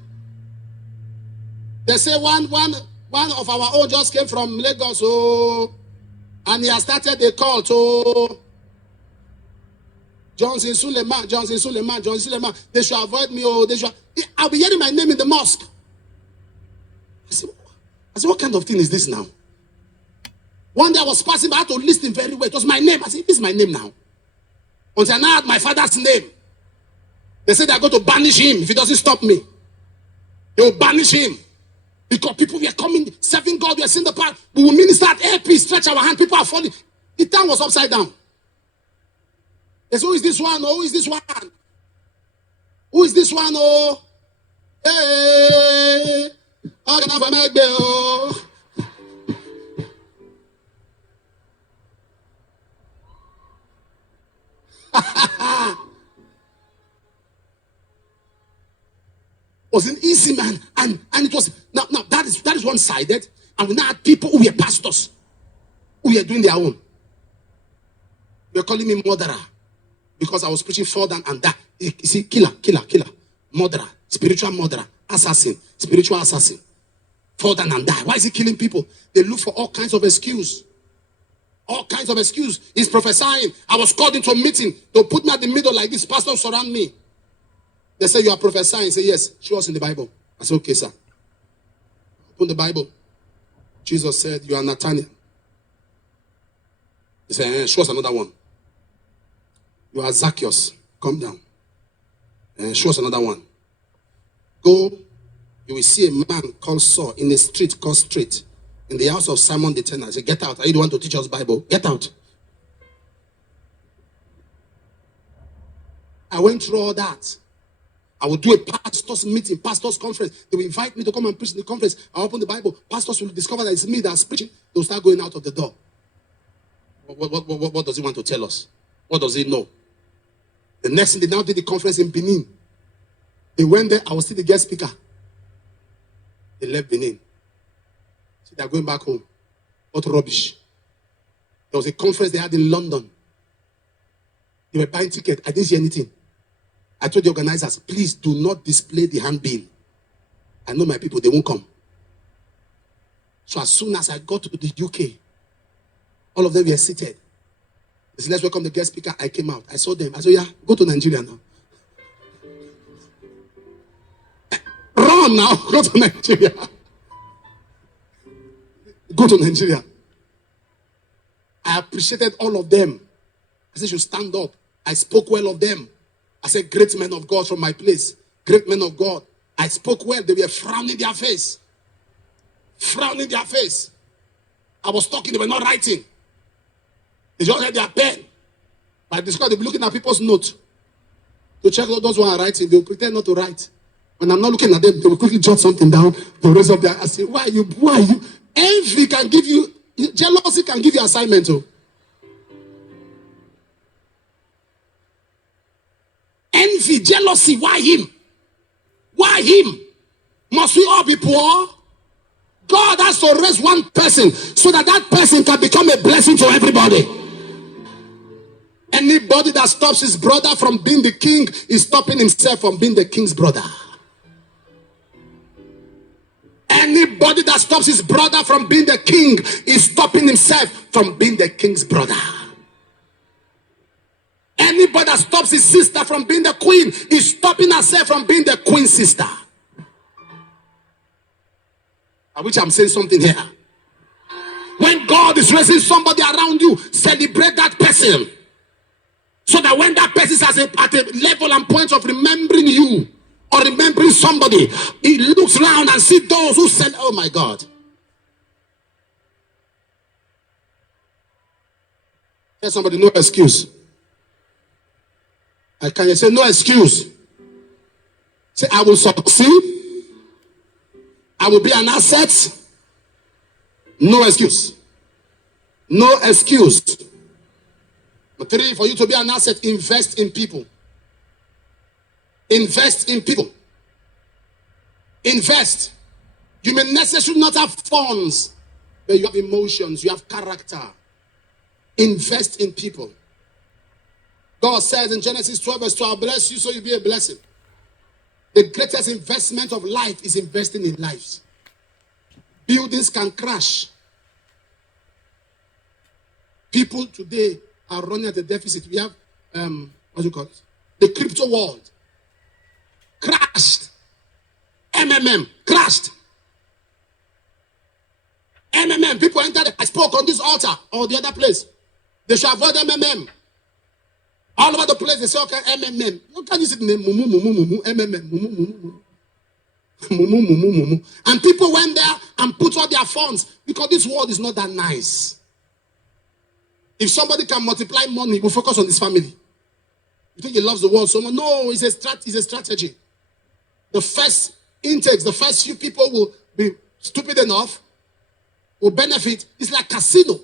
They say one of our own just came from Lagos. Oh, and he has started a cult. Oh, Suleman. They should avoid me. Oh, they should. I'll be hearing my name in the mosque. I said, what kind of thing is this now? One day I was passing, but I had to listen very well. It was my name. I said, this is my name now. Until I now had my father's name. They said they're going to banish him if he doesn't stop me. They will banish him. Because people were coming, serving God, we are seeing the part. We will minister at AP, stretch our hand, people are falling. The town was upside down. They said, who is this one? Oh, who is this one? Who is this one? Oh, hey, I can have a make oh. Wasn't easy, man, and it was now that is one-sided, and we now had people who were pastors who were doing their own. They were calling me murderer because I was preaching further and that. You see, killer, murderer, spiritual murderer, assassin, spiritual assassin, further and die. Why is he killing people? They look for all kinds of excuse. All kinds of excuse. He's prophesying. I was called into a meeting to put me at the middle like this. Pastors surround me. They say, you are prophesying. I say, yes, show us in the Bible. I said, okay, sir. Open the Bible. Jesus said, you are Nathaniel. He said, show us another one. You are Zacchaeus. Come down. Show us another one. Go. You will see a man called Saul in a street called Straight. In the house of Simon the Tanner. I said, get out. Are you the one to teach us Bible? Get out. I went through all that. I would do a pastor's meeting, pastor's conference. They will invite me to come and preach in the conference. I open the Bible. Pastors will discover that it's me that's preaching. They'll start going out of the door. What does he want to tell us? What does he know? The next thing, they now did the conference in Benin. They went there. I was still the guest speaker. They left Benin. So they're going back home. What rubbish. There was a conference they had in London. They were buying tickets. I didn't see anything. I told the organizers, please do not display the handbill. I know my people, they won't come. So as soon as I got to the UK, all of them were seated. They said, let's welcome the guest speaker. I came out. I saw them. I said, yeah, go to Nigeria now. Run now. Go to Nigeria. Go to Nigeria. I appreciated all of them. I said, you stand up. I spoke well of them. I said, great men of God from my place. Great men of God. I spoke well. They were frowning their face. Frowning their face. I was talking. They were not writing. They just had their pen. By this time, they'll be looking at people's notes to check those who are writing. They'll pretend not to write. When I'm not looking at them, they will quickly jot something down. They'll raise up their I say, why are you? Envy can give you, jealousy can give you assignment. Oh. envy, jealousy. Why him? Why him? Must we all be poor? God has to raise one person so that that person can become a blessing to everybody. Anybody that stops his brother from being the king is stopping himself from being the king's brother. Anybody that stops his brother from being the king is stopping himself from being the king's brother. Anybody that stops his sister from being the queen is stopping herself from being the queen's sister. I wish I'm saying something here. When God is raising somebody around you, celebrate that person. So that when that person is at a level and point of remembering you or remembering somebody, he looks around and sees those who said, oh my God. Tell somebody, no excuse. I can say no excuse. Say, I will succeed. I will be an asset. No excuse. No excuse. Number 3, for you to be an asset, invest in people. Invest in people. Invest. You may necessarily not have funds, but you have emotions, you have character. Invest in people. God says in Genesis 12 verse 12, I'll bless you so you'll be a blessing. The greatest investment of life is investing in lives. Buildings can crash. People today are running at a deficit. We have, what do you call it? The crypto world. Crashed. MMM. Crashed. MMM. People entered. I spoke on this altar or the other place. They should avoid MMM. All over the place, they say, okay, MMM. You can't use it in the mumu, mumu, mumu, MMM, mumu, mumu, mumu. Mumu, mumu, mumu. And people went there and put all their funds because this world is not that nice. If somebody can multiply money, we'll focus on his family. You think he loves the world so much? No, it's a strategy. The first intakes, the first few people will be stupid enough, will benefit. It's like casino.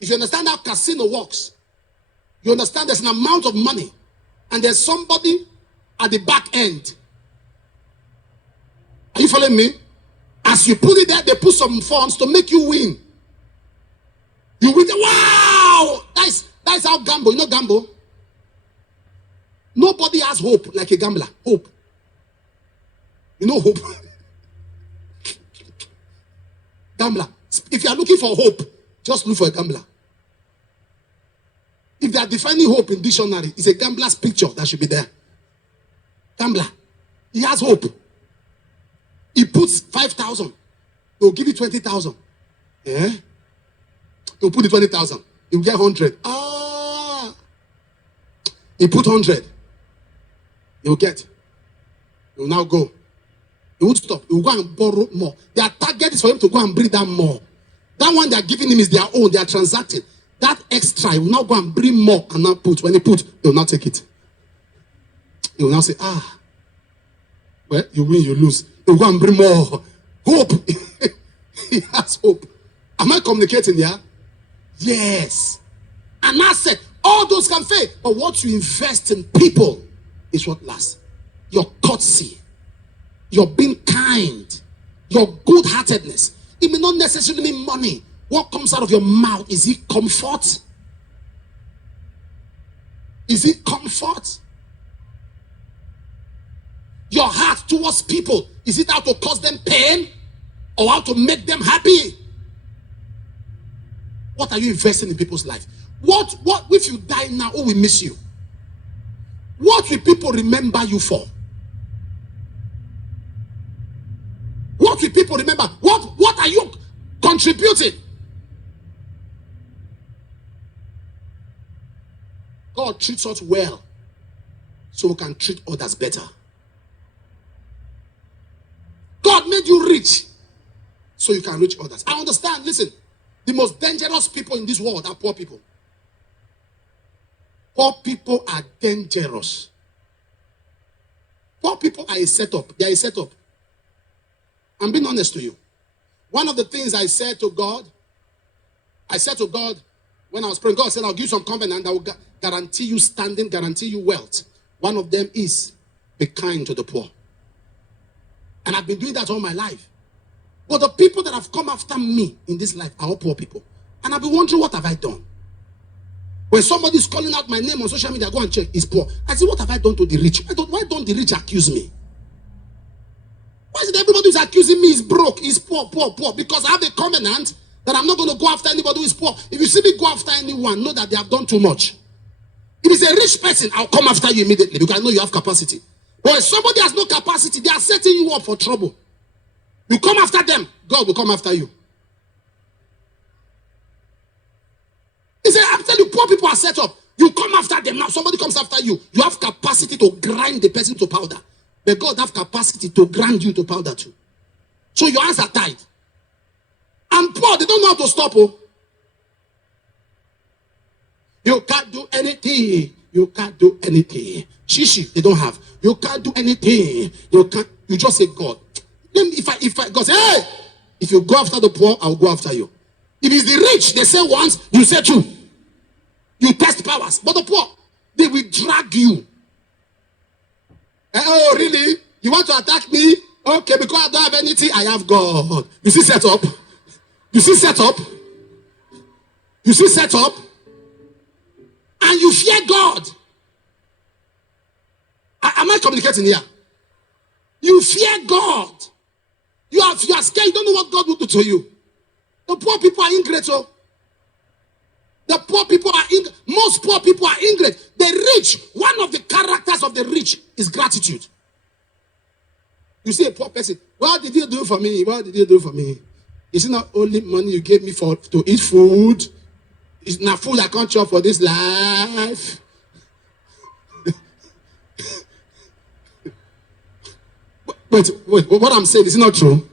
If you understand how casino works, you understand there's an amount of money and there's somebody at the back end. Are you following me? As you put it there, they put some funds to make you win. You win. Wow! That's how gamble. You know gamble? Nobody has hope like a gambler. Hope. You know hope? Gambler. If you are looking for hope, just look for a gambler. If they are defining hope in dictionary, it's a gambler's picture that should be there. Gambler. He has hope. He puts 5,000. They'll give you 20,000. Yeah? He'll put the 20,000. He'll get 100. Ah! He put 100. He'll get. He'll now go. He won't stop. He will go and borrow more. Their target is for him to go and bring down more. That one they are giving him is their own. They are transacting. That extra, he will now go and bring more and now put. When he put, he will not take it. He will now say, well, you win, you lose. He will go and bring more. Hope. He has hope. Am I communicating here? Yes. An asset. All those can fail. But what you invest in people is what lasts. Your courtesy. Your being kind. Your good-heartedness. It may not necessarily mean money. What comes out of your mouth, is it comfort? Is it comfort? Your heart towards people, is it how to cause them pain or how to make them happy? What are you investing in people's life? What if you die now, who will miss you? What will people remember you for? What will people remember? What are you contributing? God treats us well so we can treat others better. God made you rich so you can reach others. I understand. Listen, the most dangerous people in this world are poor people. Poor people are dangerous. Poor people are a setup. They are a setup. I'm being honest to you. One of the things I said to God when I was praying, God said, I'll give some covenant guarantee you standing, guarantee you wealth. One of them is be kind to the poor. And I've been doing that all my life. But the people that have come after me in this life are all poor people. And I've been wondering, what have I done? When somebody is calling out my name on social media, go and check, is poor. I say, what have I done to the rich? Why don't the rich accuse me? Why is it everybody who's accusing me is broke, is poor? Because I have a covenant that I'm not going to go after anybody who is poor. If you see me go after anyone, know that they have done too much. If it's a rich person, I'll come after you immediately because I know you have capacity. But if somebody has no capacity, they are setting you up for trouble. You come after them, God will come after you. He said, I'm telling you, poor people are set up. You come after them. Now somebody comes after you. You have capacity to grind the person to powder. But God have capacity to grind you to powder too. So your hands are tied. And poor, they don't know how to stop. Oh. You can't do anything. You can't do anything. Shishi, they don't have. You can't do anything. You just say, God. Then if I God say, hey, if you go after the poor, I'll go after you. If it's the rich, they say once, you say two. You test powers. But the poor, they will drag you. Oh, really? You want to attack me? Okay, because I don't have anything, I have God. You see set up? You see set up? You see set up? And you fear God. Am I communicating here? You fear God. You are scared. You don't know what God will do to you. The poor people are ingrate. The poor people are ingrate. Most poor people are ingrate. The rich, one of the characters of the rich is gratitude. You see a poor person, what did you do for me? What did you do for me? Is it not only money you gave me to eat food? It's not food I can't chop for this life. Wait, what I'm saying is not true.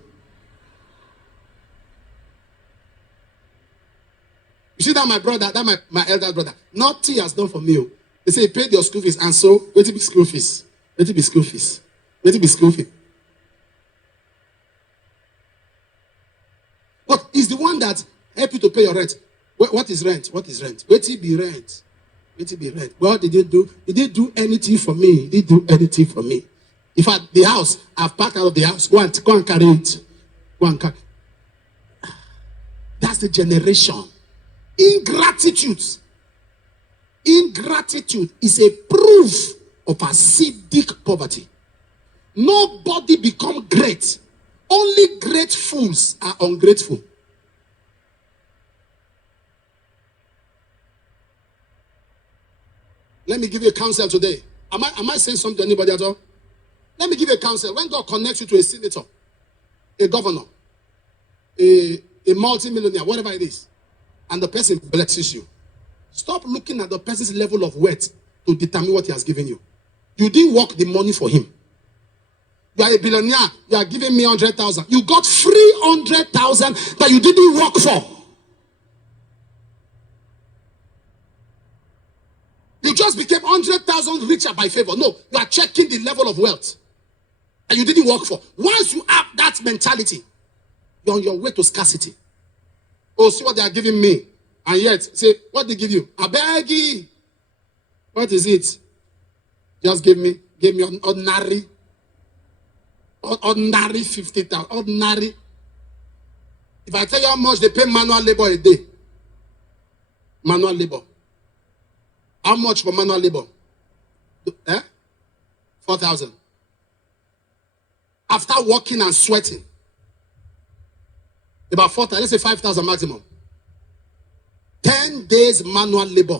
You see that my brother, that my elder brother, nothing has done for me. They say he paid your school fees, and so wait to be school fees. Wait to be school fees. Wait to be school fees. But he's the one that help you to pay your rent. What is rent? What is rent? Wait to be rent. Wait to be rent. What did you do? He didn't do anything for me. He didn't do anything for me. In fact, the house, I've packed out of the house. Go and carry it. Go and carry. That's the generation. Ingratitude. Ingratitude is a proof of acidic poverty. Nobody become great. Only great fools are ungrateful. Let me give you a counsel today. Am I saying something to anybody at all? Let me give you a counsel. When God connects you to a senator, a governor, a multi-millionaire, whatever it is, and the person blesses you, stop looking at the person's level of wealth to determine what he has given you. You didn't work the money for him. You are a billionaire. You are giving me 100,000. You got 300,000 that you didn't work for. You just became 100,000 richer by favor. No, you are checking the level of wealth that you didn't work for. Once you have that mentality, you're on your way to scarcity. Oh, see what they are giving me. And yet, say, what they give you? I beg you. What is it? Just give me ordinary 50,000. Ordinary. If I tell you how much they pay manual labor a day. Manual labor. How much for manual labor? 4,000. After working and sweating. About 4,000. Let's say 5,000 maximum. 10 days manual labor.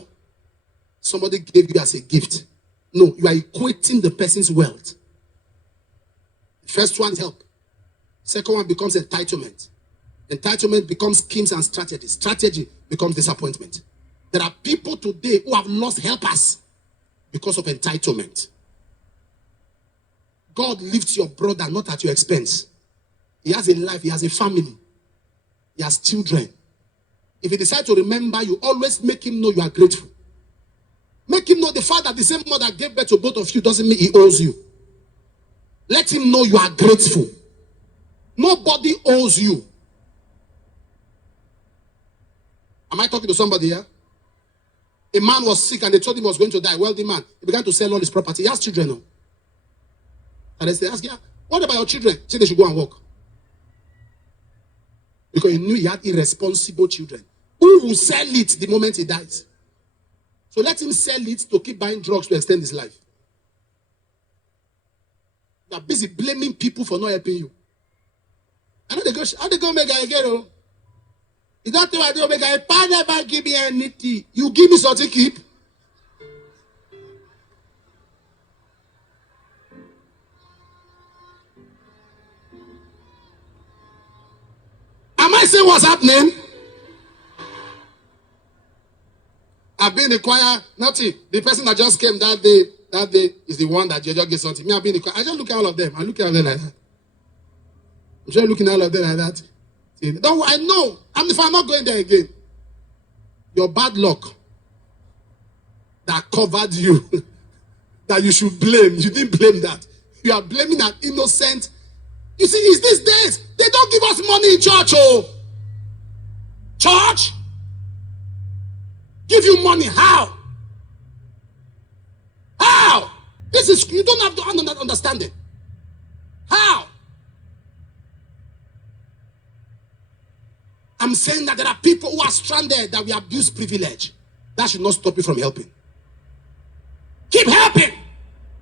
Somebody gave you as a gift. No, you are equating the person's wealth. First one is help. Second one becomes entitlement. Entitlement becomes schemes and strategies. Strategy becomes disappointment. There are people today who have lost helpers because of entitlement. God lifts your brother not at your expense. He has a life, he has a family, he has children. If he decides to remember you, always make him know you are grateful. Make him know the fact that the same mother gave birth to both of you doesn't mean he owes you. Let him know you are grateful. Nobody owes you. Am I talking to somebody here? A man was sick and they told him he was going to die. Wealthy man. He began to sell all his property. He has children now. And they ask him, what about your children? Say they should go and work. Because he knew he had irresponsible children. Who will sell it the moment he dies? So let him sell it to keep buying drugs to extend his life. You are busy blaming people for not helping you. I know they go make a get. You don't think I do make a pan never give me anything. You give me something keep. Am I saying what's happening? I've been in the choir, nothing. The person that just came that day is the one that just gets something. Me, I've been in the choir. I just look at all of them. I look at them like that. I'm just looking at all of them like that. Don't, I know. If I'm not going there again, your bad luck that covered you, that you should blame. You didn't blame that. You are blaming an innocent. You see, it's these days. They don't give us money in church, oh. Church? Give you money. How? How? This is, you don't have to understand it. How? I'm saying that there are people who are stranded that we abuse privilege. That should not stop you from helping. Keep helping.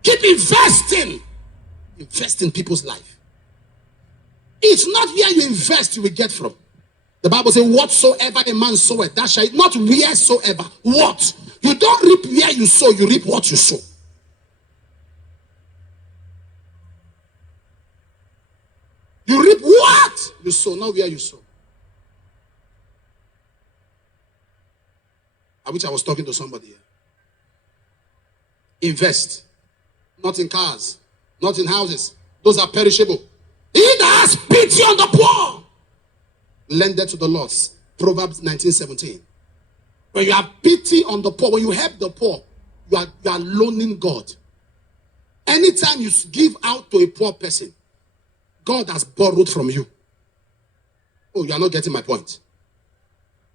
Keep investing. Invest in people's life. It's not where you invest you will get from. The Bible says, whatsoever a man soweth, that shall not wheresoever. What? You don't reap where you sow, you reap what you sow. You reap what you sow, not where you sow. I wish I was talking to somebody here. Invest. Not in cars, not in houses. Those are perishable. He that has pity on the poor, lend it to the Lord. Proverbs 19:17. When you have pity on the poor, when you help the poor, you are loaning God. Anytime you give out to a poor person, God has borrowed from you. Oh, you are not getting my point.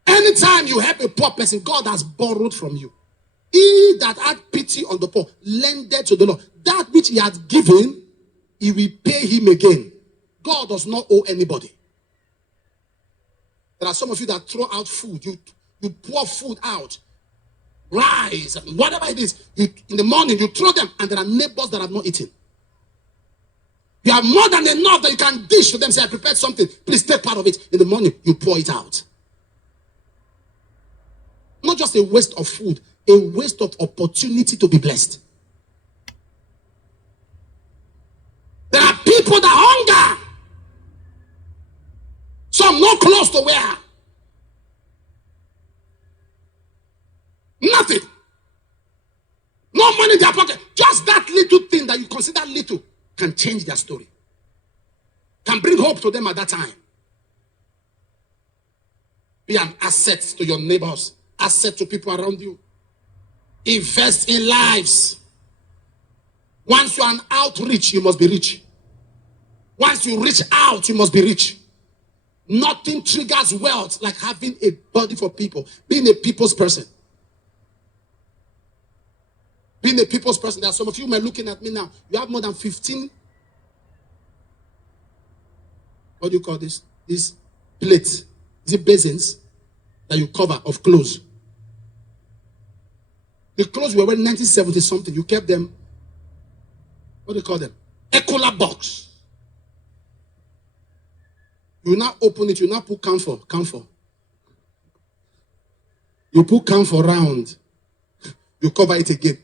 Anytime you help a poor person, God has borrowed from you. He that had pity on the poor, lend it to the Lord. That which he had given, he will pay him again. God does not owe anybody. There are some of you that throw out food. You pour food out. Rice, whatever it is. In the morning, you throw them, and there are neighbors that have not eaten. You have more than enough that you can dish to them. Say, I prepared something. Please take part of it. In the morning, you pour it out. Not just a waste of food, a waste of opportunity to be blessed. There are people that hunger. Some no clothes to wear. Nothing. No money in their pocket. Just that little thing that you consider little can change their story. Can bring hope to them at that time. Be an asset to your neighbors. Asset to people around you. Invest in lives. Once you are an outreach, you must be rich. Once you reach out, you must be rich. Nothing triggers wealth like having a body for people. Being a people's person. Being a people's person. There are some of you who are looking at me now. You have more than 15. What do you call this? These plates. Is it basins that you cover of clothes? The clothes you were wearing 1970 something. You kept them. What do you call them? Ecola box. You now open it. You now put camphor. You put camphor round. You cover it again.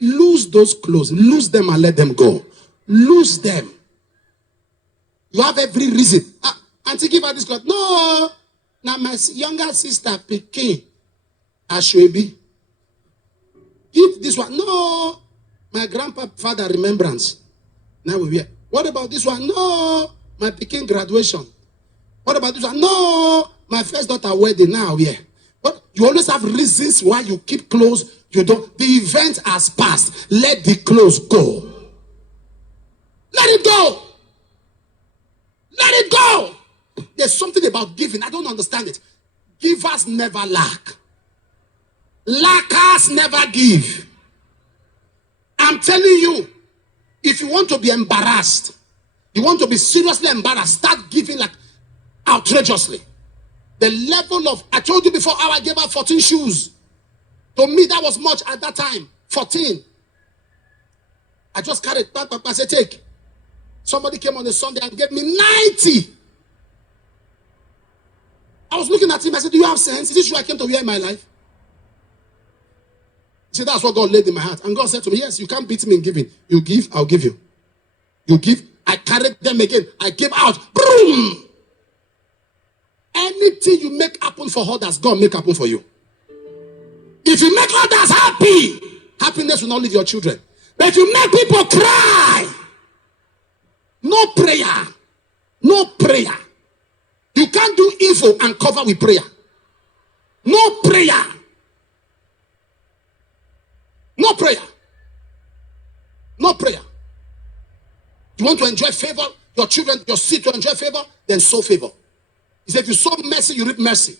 Lose those clothes. Lose them and let them go. Lose them. You have every reason. Auntie, give her this cloth. No. Now my younger sister, Pekin, Ashwebi. Give this one. No. My grandfather remembrance. Now we wear. What about this one? No. My Pekin graduation. What about this one? No. My first daughter wedding. Now we wear. But you always have reasons why you keep clothes. You don't. The event has passed. Let the clothes go. Let it go. Let it go. There's something about giving. I don't understand it. Givers never lack. Lackers never give. I'm telling you, if you want to be embarrassed, you want to be seriously embarrassed, start giving like outrageously. The level of, I told you before how I gave out 14 shoes. To me, that was much at that time. 14. I just carried that. I said, take. Somebody came on a Sunday and gave me 90. I was looking at him. I said, do you have sense? Is this true I came to wear in my life? He said, that's what God laid in my heart. And God said to me, yes, you can't beat me in giving. You give, I'll give you. You give, I carried them again. I gave out. Boom! Anything you make happen for others, God make happen for you. If you make others happy, happiness will not leave your children. But if you make people cry, no prayer. No prayer. You can't do evil and cover with prayer. No prayer. No prayer. No prayer. You want to enjoy favor? Your children, your seed to enjoy favor? Then sow favor. He said, if you sow mercy, you reap mercy.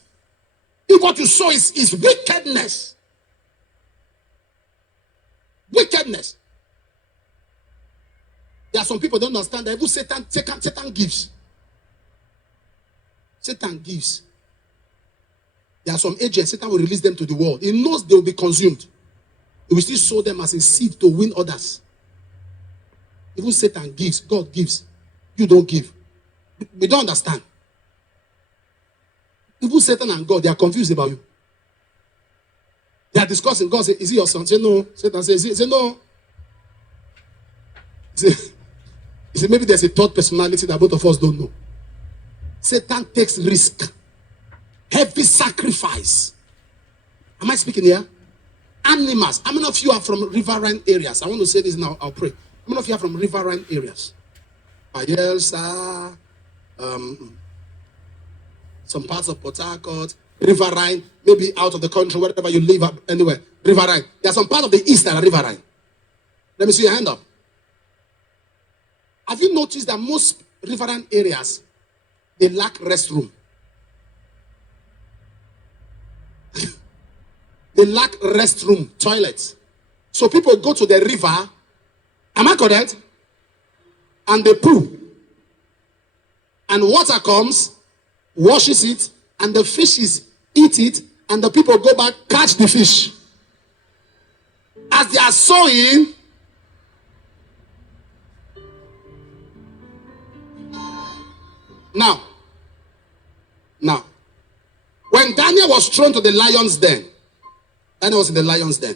If what you sow is wickedness. Wickedness. There are some people don't understand that even Satan gives. Satan gives. There are some agents, Satan will release them to the world. He knows they will be consumed. He will still sow them as a seed to win others. Even Satan gives, God gives. You don't give. We don't understand. Even Satan and God, they are confused about you. They are discussing. God says, is he your son? Say no. Satan says, say no. He said, maybe there's a third personality that both of us don't know. Satan takes risk. Heavy sacrifice. Am I speaking here? Animals. How many of you are from riverine areas? I want to say this now. I'll pray. How many of you are from riverine areas? Ayelsa, some parts of Port Harcourt, riverine, maybe out of the country, wherever you live, anywhere, riverine. There are some parts of the east that are riverine. Let me see your hand up. Have you noticed that most riverine areas, they lack restroom? They lack restroom, toilets. So people go to the river, am I correct? And they poo. And water comes, washes it, and the fishes eat it, and the people go back, catch the fish. As they are sowing, now, when Daniel was thrown to the lion's den, Daniel was in the lion's den.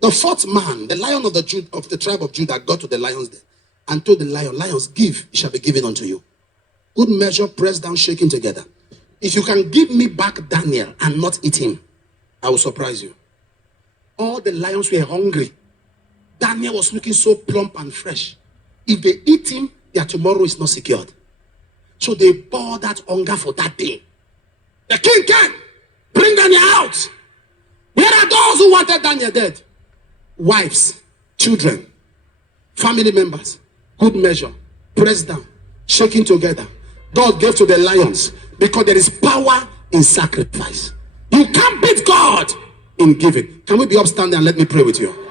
The fourth man, the lion of the tribe of Judah, got to the lion's den and told the lion, lions, give, it shall be given unto you. Good measure, pressed down, shaking together. If you can give me back Daniel and not eat him, I will surprise you. All the lions were hungry. Daniel was looking so plump and fresh. If they eat him, their tomorrow is not secured. So they poured that hunger for that day. The king came, bring Daniel out. Where are those who wanted Daniel dead? Wives, children, family members. Good measure, pressed down, shaking together. God gave to the lions because there is power in sacrifice. You can't beat God in giving. Can we be upstanding and let me pray with you?